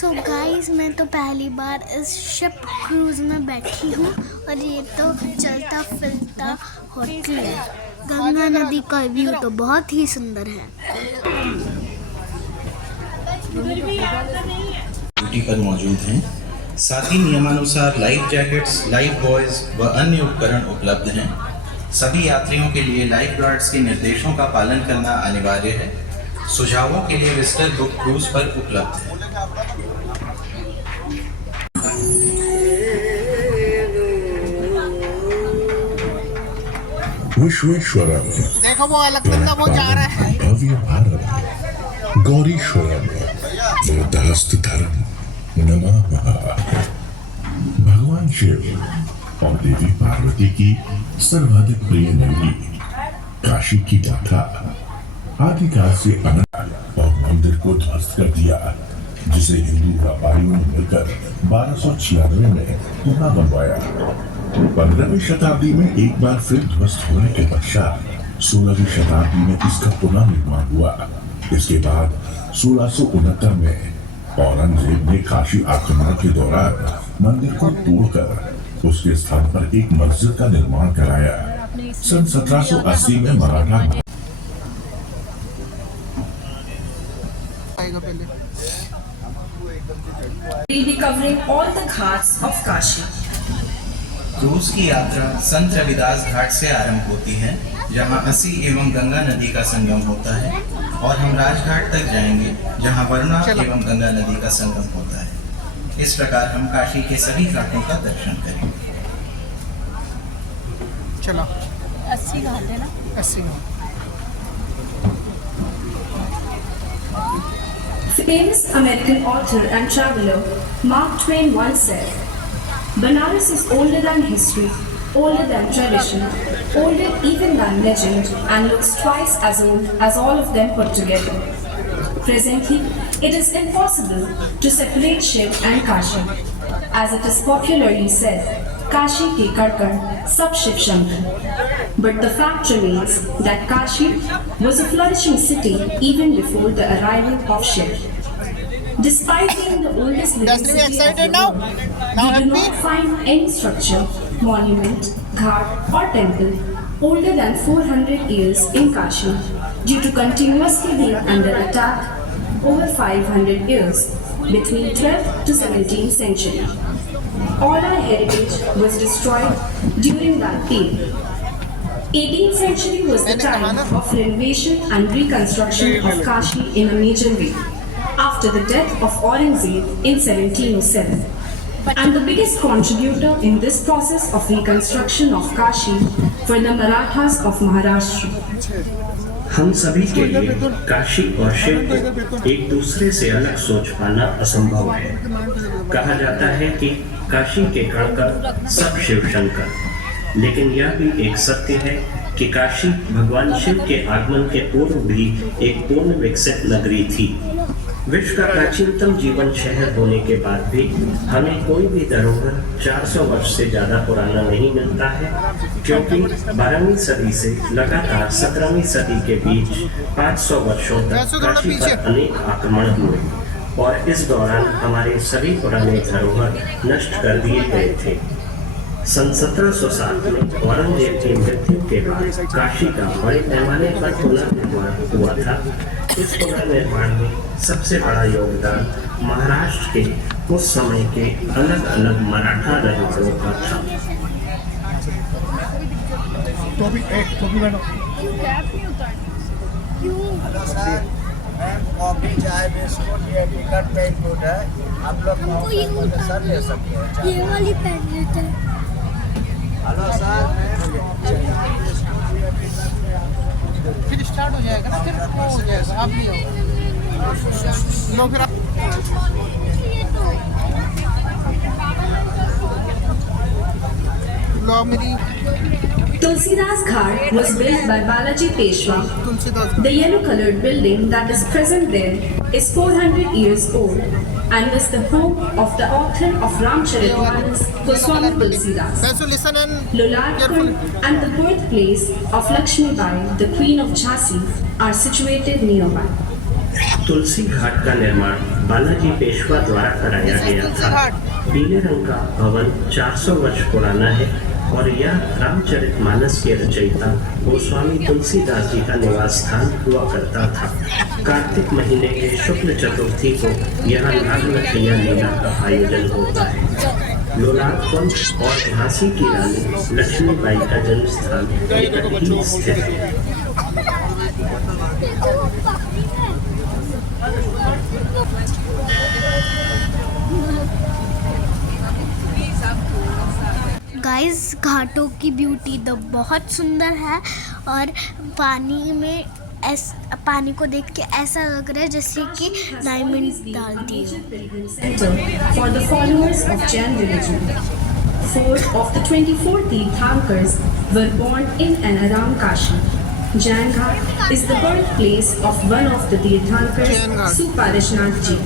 सो गाइस मैं तो पहली बार इस शिप क्रूज में बैठी हूँ और ये तो चलता फिरता होटल है। गंगा नदी का व्यू तो बहुत ही सुंदर है। ड्यूटी पर मौजूद हैं। साथ ही नियमानुसार लाइफ जैकेट्स, लाइफ बॉयज व अन्य उपकरण उपलब्ध हैं। सभी यात्रियों के लिए लाइफ गार्ड्स के निर्देशों का पालन करना अनिवार्य है। सुझावों के लिए विजिटर बुक क्रूज पर उपलब्ध है। विश्वेश्वरम, देखो वो अलकनंदा वो जा रहा है। भव्य भारत, गौरीश्वरम, वेदहस्त धर्म नमः। भगवान शिव और देवी पार्वती की सर्वाधिक प्रिय नगरी काशी की गाथा आदिकाल से अनंत और मंदिर को ध्वस्त कर दिया, जिसे हिंदू व्यापारियों ने मिलकर 1296 में पुनः बनवाया। 15वीं शताब्दी में एक बार फिर ध्वस्त होने के पश्चात 16वीं शताब्दी में इसका पुनः निर्माण हुआ। इसके बाद 1669 में औरंगजेब ने काशी आक्रमण के दौरान मंदिर को तोड़कर उसके स्थान पर एक मस्जिद का निर्माण कराया। सन 1780 में Maratha Recovering all the ghats of Kashi. Cruise की यात्रा संत रविदास घाट से आरंभ होती है, जहां 80 एवं गंगा नदी का संगम होता है, और हम राजघाट तक जाएंगे, जहां वरुणा एवं गंगा नदी का संगम होता है। इस प्रकार हम काशी के सभी घाटों का दर्शन करेंगे। चलो 80 घाट है ना? 80 घाट। Famous American author and traveler Mark Twain once said, Banaras is older than history, older than tradition, older even than legend, and looks twice as old as all of them put together. Presently, it is impossible to separate Shiv and Kashi. As it is popularly said, Kashi ke Karkar, sab Shiv Shankar. But the fact remains that Kashi was a flourishing city even before the arrival of Shiv. Despite being the oldest living city of the world, we do not find any structure, monument, ghat or temple older than 400 years in Kashi due to continuously being under attack over 500 years between 12th to 17th century. All our heritage was destroyed during that period. 18th century was the time of renovation and reconstruction of Kashi in a major way after the death of Aurangzeb in 1707. And the biggest contributor in this process of reconstruction of Kashi were the Marathas of Maharashtra. हम सभी के लिए काशी और शिव को एक दूसरे से अलग सोच पाना असंभव है। कहा जाता है कि काशी के कणकर सब शिव शंकर, लेकिन यह भी एक सत्य है कि काशी भगवान शिव के आगमन के पूर्व भी एक पूर्ण विकसित नगरी थी। विश्व का प्राचीनतम जीवन शहर होने के बाद भी हमें कोई भी धरोहर 400 वर्ष से ज्यादा पुराना नहीं मिलता है, क्योंकि 12वीं सदी से लगातार 17वीं सदी के बीच 500 वर्षों तक काशी पर अनेक आक्रमण हुए और इस दौरान हमारे सभी पुराने धरोहर नष्ट कर दिए गए थे। सन 1707 में औरंगजेब की मृत्यु के बाद काशी का बड़े पैमाने पर पुनर्निर्माण हुआ था। इस पुनर्निर्माण में सबसे बड़ा योगदान महाराष्ट्र के उस समय के अलग अलग मराठा रजवाड़ों का था। कॉफी चाय बिस्कुट ये टिकट पे इंक्लूड है। आप लोग सर ले सकते हैं। ये वाली पेन लेते हैं। हेलो सर, फिर स्टार्ट हो जाएगा ना, फिर वो हो जाएगा। आप भी हो लो फिर लो मेरी। Tulsidas Ghat was built by Balaji Peshwa. The yellow-colored building that is present there is 400 years old and was the home of the author of Ramcharitmanas, Goswami Tulsidas. Loladkund and the birthplace of Lakshmi Bai, the Queen of Jhansi, are situated nearby. Tulsi Ghat का निर्माण बालाजी पेशवा द्वारा कराया गया था। पीले रंग का भवन 400 वर्ष पुराना है और यह रामचरितमानस के रचयिता गोस्वामी तुलसीदास जी का निवास स्थान हुआ करता था। कार्तिक महीने के शुक्ल चतुर्थी को यहाँ नागनखैया लीला का आयोजन होता है। लोलादकुंड और झांसी की रानी लक्ष्मीबाई का जन्म स्थान निकट ही स्थित है। गाइस, घाटों की ब्यूटी तो बहुत सुंदर है और पानी को देख के ऐसा लग रहा है जैसे कि डायमंड डाल दिए। For the followers of Jain religion, 4 of the 24 Tirthankars were born in and around Kashi. Jain Ghat is the birthplace of one of the Tirthankars, Suparishnath ji.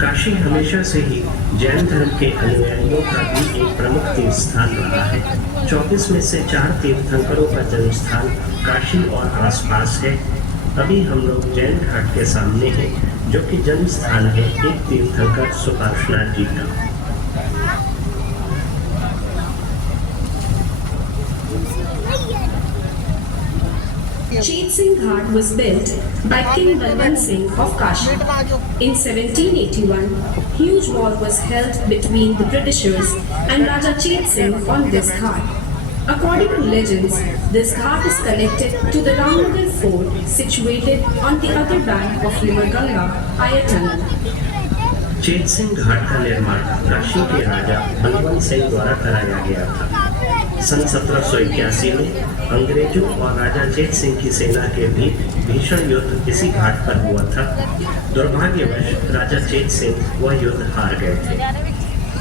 Kashi हमेशा से ही जैन धर्म के अनुयायियों का भी एक प्रमुख तीर्थ स्थान रहा है। 24 में से 4 तीर्थंकरों का जन्म स्थान काशी और आसपास है। अभी हम लोग जैन घाट के सामने हैं, जो कि जन्म स्थान है एक तीर्थंकर सुपार्श्वनाथ जी का। Chet Singh Ghat was built by King Balwant Singh of Kashi. In 1781, huge war was held between the Britishers and Raja Chet Singh on this ghat. According to legends, this ghat is connected to the Ramnagar fort situated on the other bank of river Ganga by a tunnel. चेत सिंह घाट का निर्माण काशी के राजा बलवंत सिंह द्वारा कराया गया था। सन 1781 में अंग्रेजों और राजा चेत सिंह की सेना के बीच भीषण युद्ध इसी घाट पर हुआ था। दुर्भाग्यवश राजा चेत सिंह वह युद्ध हार गए थे।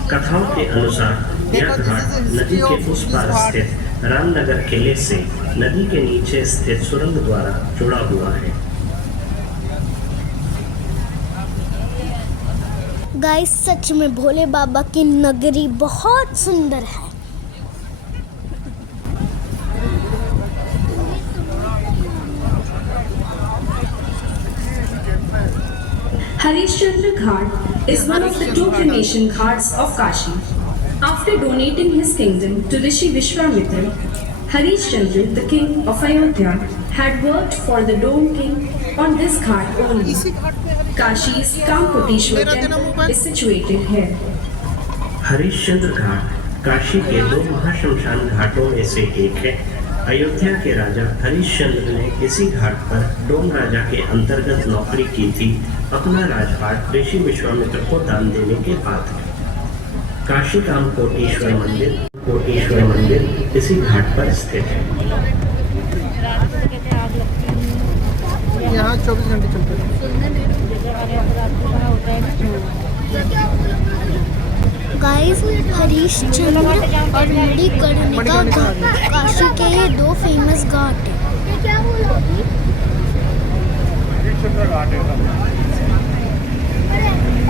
कथाओं के अनुसार यह घाट नदी के उस पार स्थित रामनगर किले से नदी के नीचे स्थित सुरंग द्वारा जुड़ा हुआ है। गाइस, सच में भोले बाबा की नगरी बहुत सुंदर है। Harishchandra Ghat is one of the 2 cremation ghats of Kashi. After donating his kingdom to Rishi Vishwamitra, Harishchandra, the king of Ayodhya, had worked for the Dome King on this ghat only. Kashi's Kamkoteshwar temple is situated here. Harishchandra घाट काशी के 2 महाश्मशान घाटों में से एक है। अयोध्या के राजा हरिश्चंद्र ने इसी घाट पर डोम राजा के अंतर्गत नौकरी की थी, अपना राजपाट ऋषि विश्वामित्र को दान देने के बाद। काशी काम कोटेश्वर मंदिर इसी घाट पर स्थित है। यहाँ 24 घंटे चलते हैं। गाइस, हरिश्चंद्र और मणिकर्णिका घाट काशी के ये 2 फेमस घाट हैं। क्या बोला अभी? हरिश्चंद्र घाट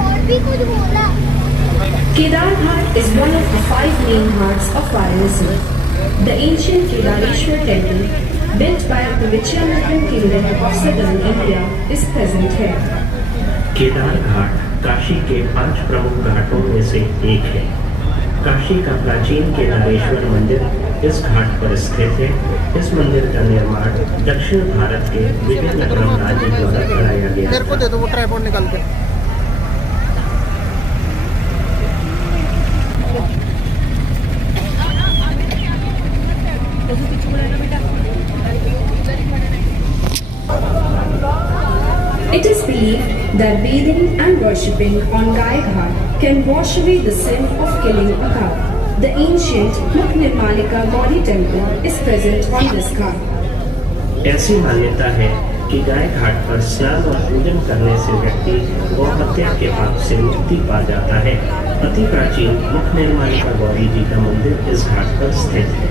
और भी कुछ बोला। Kedar Ghat is one of the 5 main ghats of Varanasi. The ancient Kedareshwar temple, built by the Vichyanathan kingdom of southern India, is present here. Kedar घाट काशी के 5 प्रमुख घाटों में से एक है। काशी का प्राचीन केदारेश्वर मंदिर इस घाट पर स्थित है। इस मंदिर का निर्माण दक्षिण भारत के विभिन्न राज्यों द्वारा कराया गया। मेरे को दे दो वो ट्राइपॉड निकाल के। It is believed that bathing and worshipping on Gai Ghat can wash away the sin of killing a cow. The ancient Mukhnirmalika Gauri temple is present on this ghat. ऐसी मान्यता है कि गाय घाट पर स्नान और पूजन करने से व्यक्ति गौ हत्या के पाप से मुक्ति पा जाता है। अति प्राचीन मुख निर्मालिका गौरी जी का मंदिर इस घाट पर स्थित है।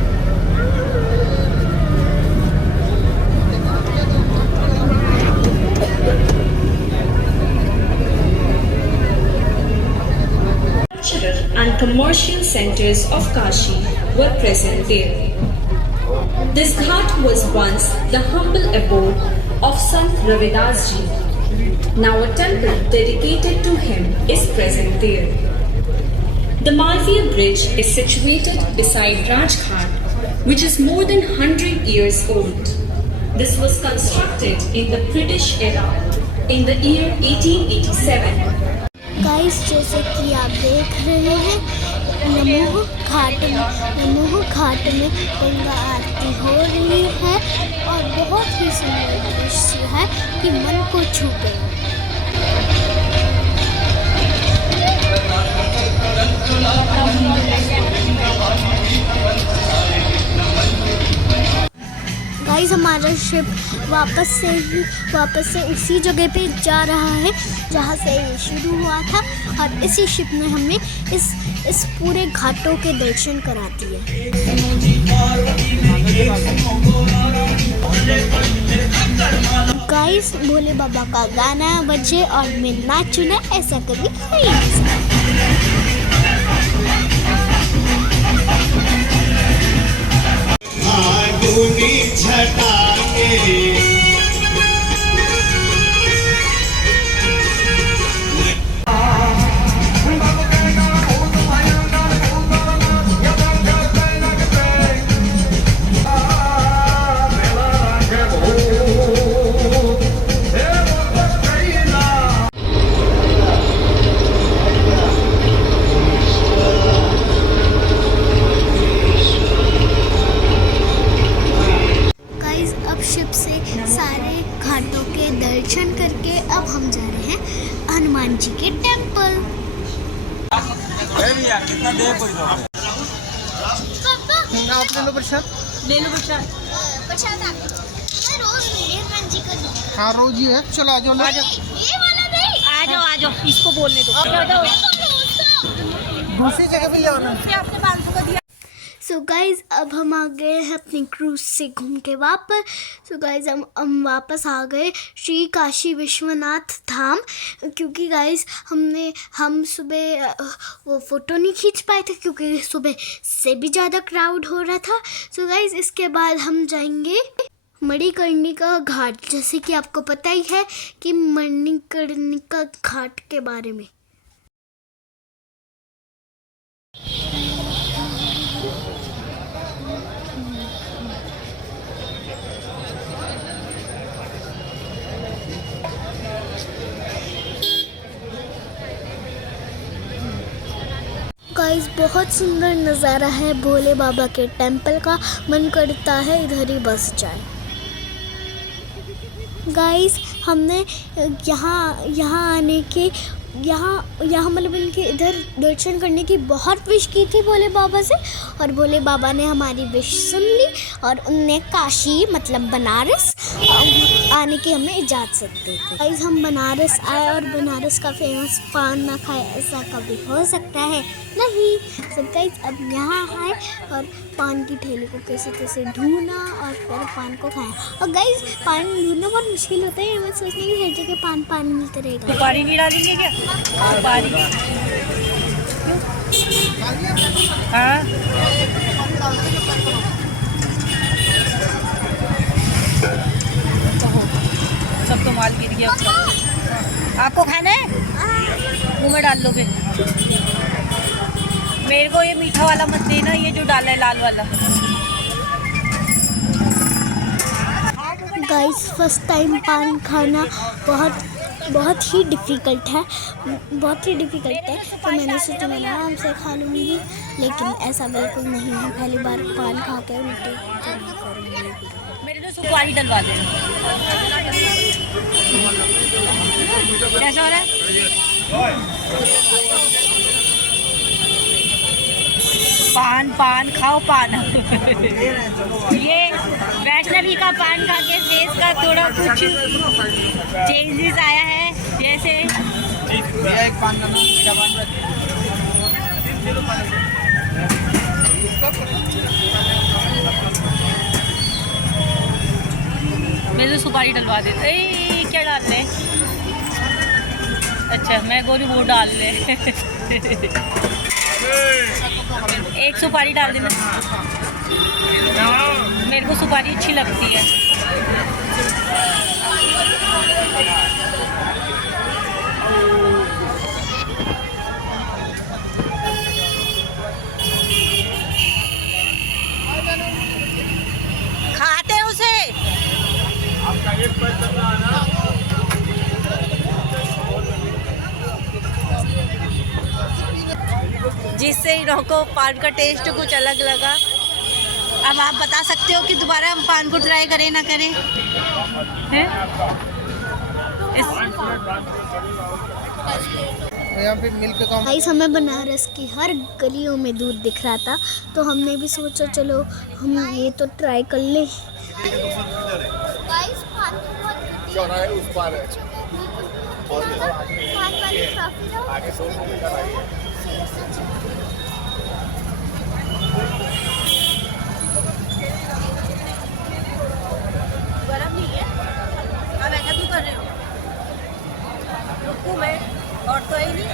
And commercial centers of Kashi were present there. This ghat was once the humble abode of Sant Ravidas Ji. Now a temple dedicated to him is present there. The Malviya Bridge is situated beside Raj Ghat, which is more than 100 years old. This was constructed in the British era in the year 1887. Guys जैसे कि आप देख रहे हैं नमोह घाट में गंगा आरती हो रही है और बहुत ही सुंदर दृश्य है कि मन को छू गया। गाइस हमारा शिप वापस से उसी जगह पे जा रहा है जहाँ से ये शुरू हुआ था और इसी शिप में हमें इस पूरे घाटों के दर्शन करा दिए। गाइस भोले बाबा का गाना बजे और मैं नाचूं ना, ऐसा कभी हो ही नहीं सकता। सारे घाटों के दर्शन करके अब हम जा रहे हैं हनुमान जी के टेम्पल। आप ले लो प्रसाद, ले लो प्रसाद। मैं रोज हनुमान जी का दूंगा। हाँ रोज ही है। चलो आ जाओ, ले ये वाला नहीं। आ जाओ इसको बोलने दो। दूसरी जगह पे जाओ ना। आपने 500 का दिया। सो गाइज़ अब हम आ गए हैं अपनी क्रूज से घूम के वापस। सो गाइज़ हम वापस आ गए श्री काशी विश्वनाथ धाम, क्योंकि गाइज़ हम सुबह वो फ़ोटो नहीं खींच पाए थे क्योंकि सुबह से भी ज़्यादा क्राउड हो रहा था। सो गाइज़ इसके बाद हम जाएंगे मणिकर्णिका घाट। जैसे कि आपको पता ही है कि मणिकर्णिका घाट के बारे में। गाइस बहुत सुंदर नज़ारा है भोले बाबा के टेम्पल का। मन करता है इधर ही बस जाए। गाइस हमने यहाँ आने के यहाँ मतलब इनके इधर दर्शन करने की बहुत विश की थी भोले बाबा से, और भोले बाबा ने हमारी विश सुन ली और उनने काशी मतलब बनारस आने की हमें इजाज़त दे दी। गाइस हम बनारस आए और बनारस का फेमस पान ना खाए, ऐसा कभी हो सकता है? नहीं। सब गाइस अब यहाँ आए और पान की ठेली को कैसे ढूंढा और फिर पान को खाया। और गाइस पान ढूंढना बहुत मुश्किल होता है। मैं सोचती हूँ कि हर जगह पान मिलता रहेगा। तो पानी नहीं डालेंगे क्या? पानी हाँ सब तो माल गिर गया। आपको खाना है? मुँह में डाल लो फिर। मेरे को ये मीठा वाला मत देना, ये जो डाला है लाल वाला। गाइस फर्स्ट टाइम पान खाना बहुत ही डिफ़िकल्ट है, बहुत ही डिफ़िकल्ट है। तो मैंने सोचा मैं आराम से खा लूँगी, लेकिन ऐसा बिल्कुल नहीं है। पहली बार पान खा के उल्टी करूँगी। मेरे तो सुपारी डलवा दे। कैसा हो रहा है? पान पान खाओ पान। ये वैष्णवी का पान खा के फेस का थोड़ा कुछ चेंजेस आया है, जैसे एक पान का मीठा पान मैं तो सुपारी डलवा देते। क्या डाल ले? अच्छा मैं गोरी वो डाल ले। एक सुपारी डाल देना, मेरे को सुपारी अच्छी लगती है। खाते हैं उसे। जिससे इन्हों को पान का टेस्ट कुछ अलग लगा। अब आप बता सकते हो कि दोबारा हम पान को ट्राई करें ना करें? हैं? यहाँ पे मिल्क का गाइस हमें बनारस की हर गलियों में दूध दिख रहा था, तो हमने भी सोचा चलो हम ये तो ट्राई कर लें। चौराहे उस पार है। गरम नहीं है, अब ऐसा क्यों कर रहे हो? रुकूं मैं, और तो ही नहीं।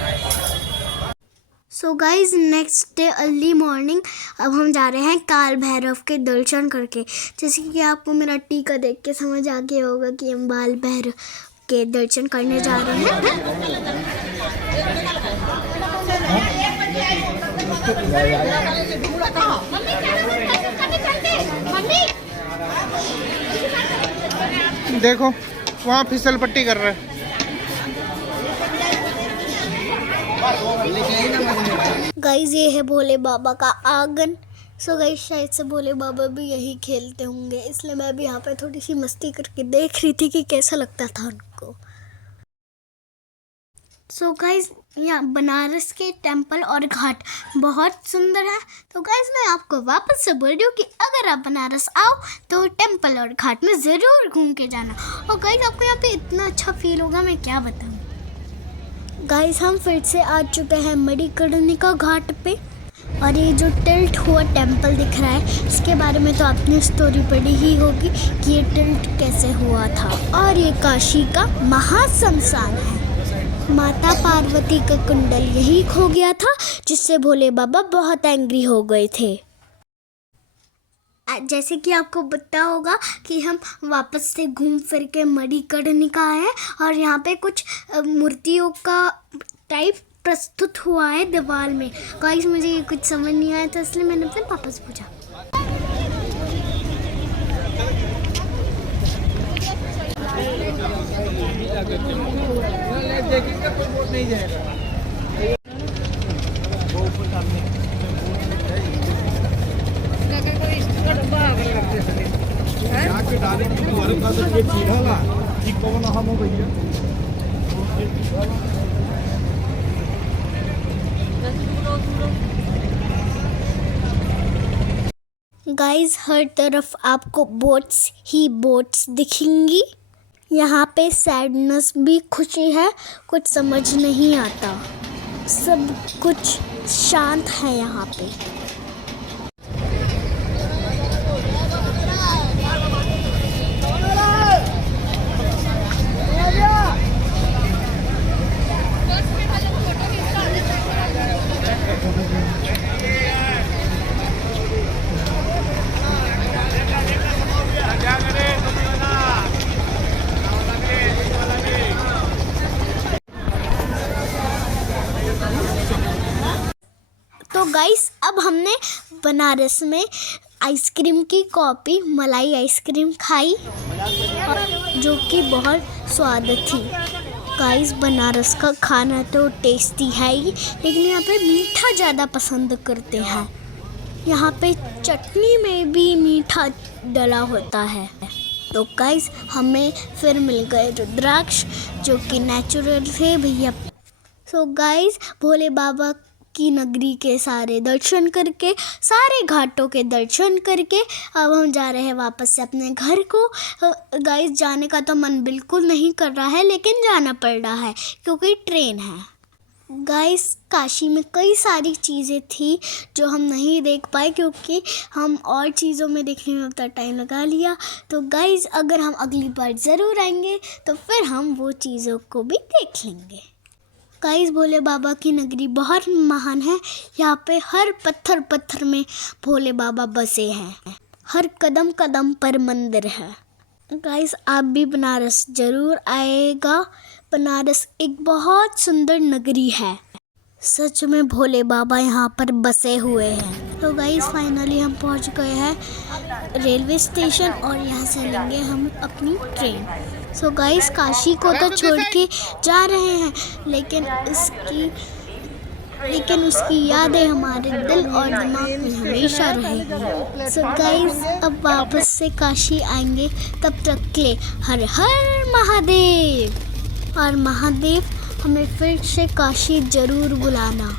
So guys next day early morning अब हम जा रहे हैं काल भैरव के दर्शन करके। जैसे कि आपको मेरा टीका देख के समझ आ गया होगा कि हम बाल भैरव के दर्शन करने जा रहे हैं। देखो वहाँ फिसल पट्टी कर रहा है। गाइज ये है भोले बाबा का आंगन। सो गाइज शायद से भोले बाबा भी यही खेलते होंगे, इसलिए मैं भी यहाँ पे थोड़ी सी मस्ती करके देख रही थी कि कैसा लगता था उनको। सो गाइज यहाँ बनारस के टेंपल और घाट बहुत सुंदर है। तो गाइज मैं आपको वापस से बोल रही हूँ कि अगर आप बनारस आओ तो टेंपल और घाट में ज़रूर घूम के जाना। और गाइज आपको यहाँ पे इतना अच्छा फील होगा, मैं क्या बताऊँ। गाइस हम फिर से आ चुके हैं मणिकर्णिका घाट पे, और ये जो टिल्ट हुआ टेंपल दिख रहा है इसके बारे में तो आपने स्टोरी पढ़ी ही होगी कि ये टिल्ट कैसे हुआ था। और ये काशी का महाश्मशान है। माता पार्वती का कुंडल यही खो गया था, जिससे भोले बाबा बहुत एंग्री हो गए थे। जैसे कि आपको पता होगा कि हम वापस से घूम फिर के मणिकर्णिका आए और यहाँ पे कुछ मूर्तियों का टाइप प्रस्तुत हुआ है दीवार में। गाइस मुझे ये कुछ समझ नहीं आया था, इसलिए मैंने अपने पापा से पूछा। गाइस हर तरफ आपको बोट्स ही बोट्स दिखेंगी। यहाँ पे सैडनेस भी खुशी है, कुछ समझ नहीं आता, सब कुछ शांत है यहाँ पे। तो गाइस हमने बनारस में आइसक्रीम की कॉपी मलाई आइसक्रीम खाई जो कि बहुत स्वाद थी। गाइस बनारस का खाना तो टेस्टी है ही, लेकिन यहाँ पे मीठा ज़्यादा पसंद करते हैं। यहाँ पे चटनी में भी मीठा डला होता है। तो गाइस हमें फिर मिल गए रुद्राक्ष जो कि नेचुरल थे भैया। सो गाइस भोले बाबा की नगरी के सारे दर्शन करके, सारे घाटों के दर्शन करके अब हम जा रहे हैं वापस से अपने घर को। गाइस जाने का तो मन बिल्कुल नहीं कर रहा है, लेकिन जाना पड़ रहा है क्योंकि ट्रेन है। गाइस काशी में कई सारी चीज़ें थी जो हम नहीं देख पाए क्योंकि हम और चीज़ों में देखने में उतना टाइम लगा लिया। तो गाइस अगर हम अगली बार ज़रूर आएंगे तो फिर हम वो चीज़ों को भी देख लेंगे। गाइस भोले बाबा की नगरी बहुत महान है। यहाँ पे हर पत्थर पत्थर में भोले बाबा बसे हैं, हर कदम कदम पर मंदिर है। गाइस आप भी बनारस ज़रूर आएगा। बनारस एक बहुत सुंदर नगरी है, सच में भोले बाबा यहाँ पर बसे हुए हैं। तो गाइस फाइनली हम पहुँच गए हैं रेलवे स्टेशन और यहाँ से लेंगे हम अपनी ट्रेन। सो गाइस काशी को तो छोड़ के जा रहे हैं, लेकिन उसकी यादें हमारे दिल और दिमाग में हमेशा रहेगी। सो गाइस अब वापस से काशी आएंगे, तब तक के लिए हर हर महादेव। और महादेव हमें फिर से काशी ज़रूर बुलाना।